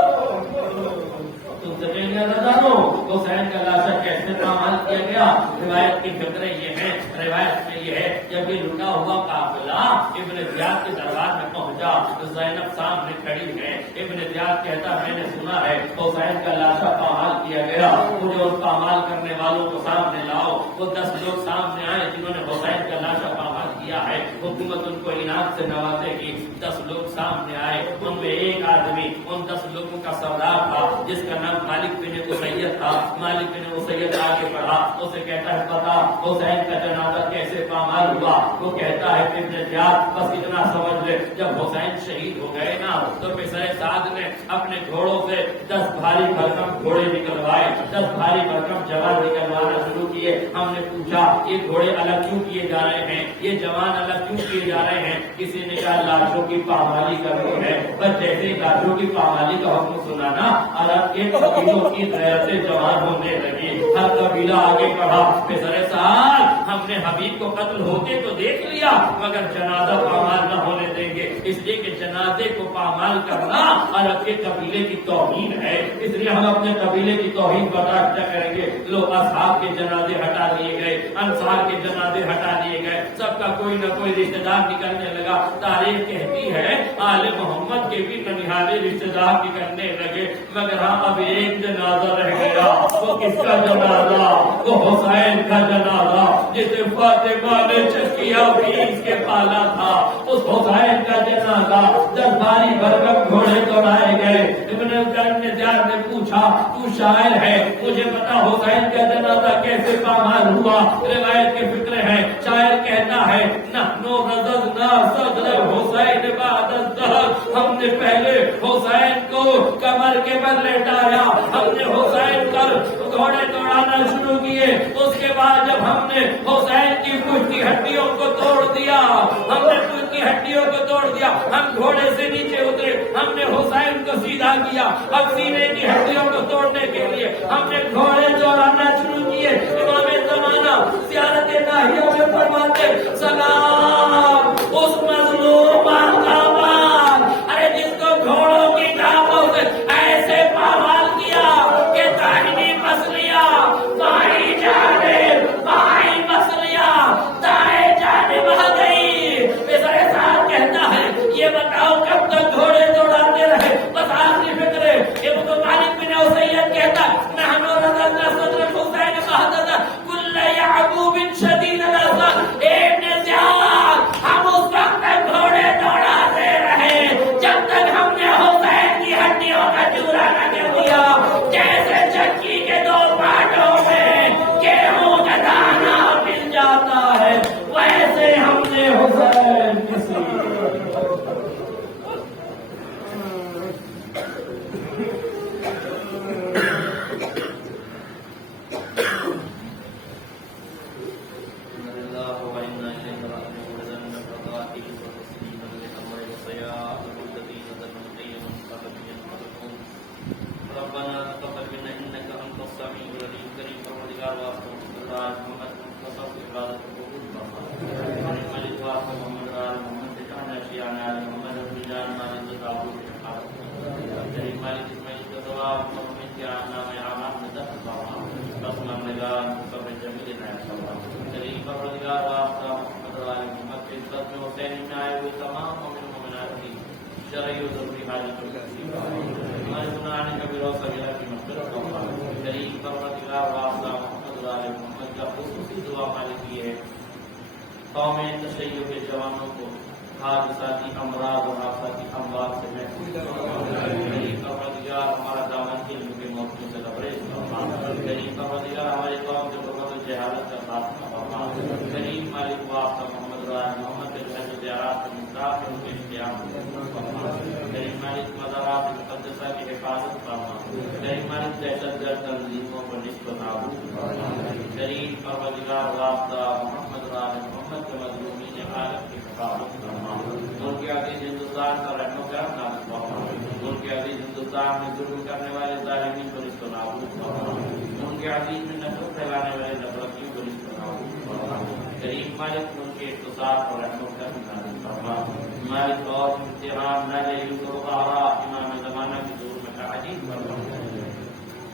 تم سے نہیں جانو حسین کا لاشا کیسے پامال کیا گیا؟ روایت کی فکریں یہ ہیں، روایت میں یہ ہے جب یہ لٹا ہوا قافلہ ابن زیاد کے دربار میں پہنچا تو زینب سامنے کھڑی ہے۔ ابن زیاد کہتا میں نے سنا ہے حسین کا لاشا پامال کیا گیا، مجھے اس پامال کرنے والوں کو سامنے لاؤ۔ وہ 10 لوگ سامنے آئے جنہوں نے حسین کا لاشا پامال کیا ہے، حکومت ان کو انعام سے نوازے گی۔ 10 لوگ سامنے آئے، ان میں ایک آدمی ان 10 لوگوں کا سردار تھا جس کا نام مالک بن اسید تھا۔ مالک بن اسید آگے بڑھا، اسے کہتا ہے پتا حسین کا جنازہ کیسے پامال ہوا؟ وہ کہتا ہے ابن زیاد بس اتنا سمجھ لے جب حسین شہید ہو گئے نا تو پسر سعد نے اپنے گھوڑوں سے 10 بھاری بھرکم گھوڑے نکلوائے، 10 بھاری بھرکم جوان نکلوانا شروع کیے۔ ہم نے پوچھا یہ گھوڑے الگ کیوں کیے جا رہے ہیں، یہ جوان الگ کیوں کیے جا رہے ہیں؟ کسی نے کہا لاشوں کی پامالی کرنی ہے، بس جیسے لاشوں کی پامالی کا حکم سنا نا عرب کے قبیلوں کی غیرتیں جوان ہونے لگی، ہر قبیلہ آگے بڑھا۔ پسر سعد ہم نے حبیب کو قتل ہوتے تو دیکھ لیا مگر جنازہ پامال نہ ہونے دیں گے، اس لیے کہ جنازے کو پامال کرنا عرب کے قبیلے کی توہین ہے، اس لیے ہم اپنے قبیلے کی توہین برداشت نہ کریں گے۔ لوگ اصحاب کے جنازے ہٹا لیے گئے، انصار کے جنازے ہٹا لیے گئے، سب کا کوئی نہ کوئی رشتے دار نکلنے لگا۔ تاریخ کہتی ہے آل محمد کے بھی ننہالے رشتے دار نکلنے لگے، مگر ہاں اب ایک جنازہ رہ گیا۔ وہ کس کا جنازہ؟ وہ حسین کا جنازہ جسے فاطمہ نے چکیا بیس کے پالا تھا، اس حسین کا جنازہ 10 بھاری بھرکم گھوڑے دوڑائے گئے۔ ابن زیاد نے پوچھا تو شاعر ہے، مجھے پتا حسین کا جنازہ کیسے پامال ہوا؟ روایت کے فکرے ہیں، شاعر کہتا ہے نحنو رزقنا صدر حسین بعد الدہر، ہم نے پہلے حسین حسین کو کمر کے بل لیٹایا، ہم نے حسین پر گھوڑے دوڑانا شروع کیے۔ اس کے بعد جب ہم نے حسین کی پشت کی ہڈیوں کو توڑ دیا، ہم نے پشت کی ہڈیوں کو توڑ دیا، ہم گھوڑے سے نیچے اترے، ہم نے حسین کو سیدھا کیا۔ اب سینے کی ہڈیوں کو توڑنے کے لیے ہم نے گھوڑے دوڑانا شروع کیے۔ امام زمانہ زیارت الہیہ میں فرماتے سلام اس مظلوم آقابان، ارے جس کو گھوڑوں کی ٹانگوں سے ایسے پامال کیا کہ داہنی مسلیا بائیں جانب، بائیں مسلیا دائیں جانب آ گئی۔ میرے ساتھ کہتا ہے یہ بتاؤ کب تک گھوڑے دوڑاتے رہے؟ بس آخری فکرے ابن مالک بن اسید کہتا نحن رضا صدر حسین بہدر کل یعقوب شدید الاسد، ابن زیاد ہم اس وقت تک گھوڑے دوڑاتے رہے جب تک ہم نے حسین کی ہڈیوں کا چورا نہ کر دیا۔ جیسے چکی کے دو پارٹوں میں گیہوں کا دانا مل جاتا ہے، ویسے ہم نے حسین کسی قوم تشیع کے جوانوں کو حادثاتی امراض اور حادثاتی اموات سے محفوظ غریب پروردگار ہمارا دامن علم کے موتوں سے لبریز فرما، غریب پروردگار ہماری قوم کے بغض و جہالت کا خاتمہ فرما، غریب مالک واسطہ محمد محمد کے حج و زیارات کے مصطاف ان کے اختیام فرما، غریب مالک مزارات مقدسہ کی حفاظت فرما، غریب مالک دہشت گرد تنظیموں کو نصف و نابود فرما، غریب پروردگار واسطہ محمد محمد کے مظلومین عالم کی حفاظت فرما، ملک عزیز ہندوستان کا رحم و کرم نازل فرما، ملک عزیز ہندوستان میں ظلم کرنے والے ظالمین کو نصف و نابود فرما، ملک عزیز میں نفرت پھیلانے والے نفرتیوں کو نصف و نابود فرما، غریب مالک ملک کے اقتصاد اور رحم و کرم نازل فرما، مالک اور امتحان نہ لے یوسف امام زمانہ کی دور میں تعجیل فرما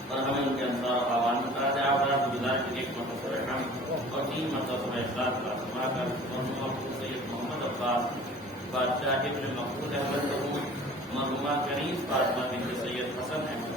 اور ہمیں ان کے انصار و آوان مقرر دے آفراد گزار کی ایک مختصر حمد اور 3 مرتبہ احساس کا سما کر مرحوم سید محمد عباس بادشاہ ابن مقبول احمد مرحومہ کنیز فاطمہ بنت سید حسن احمد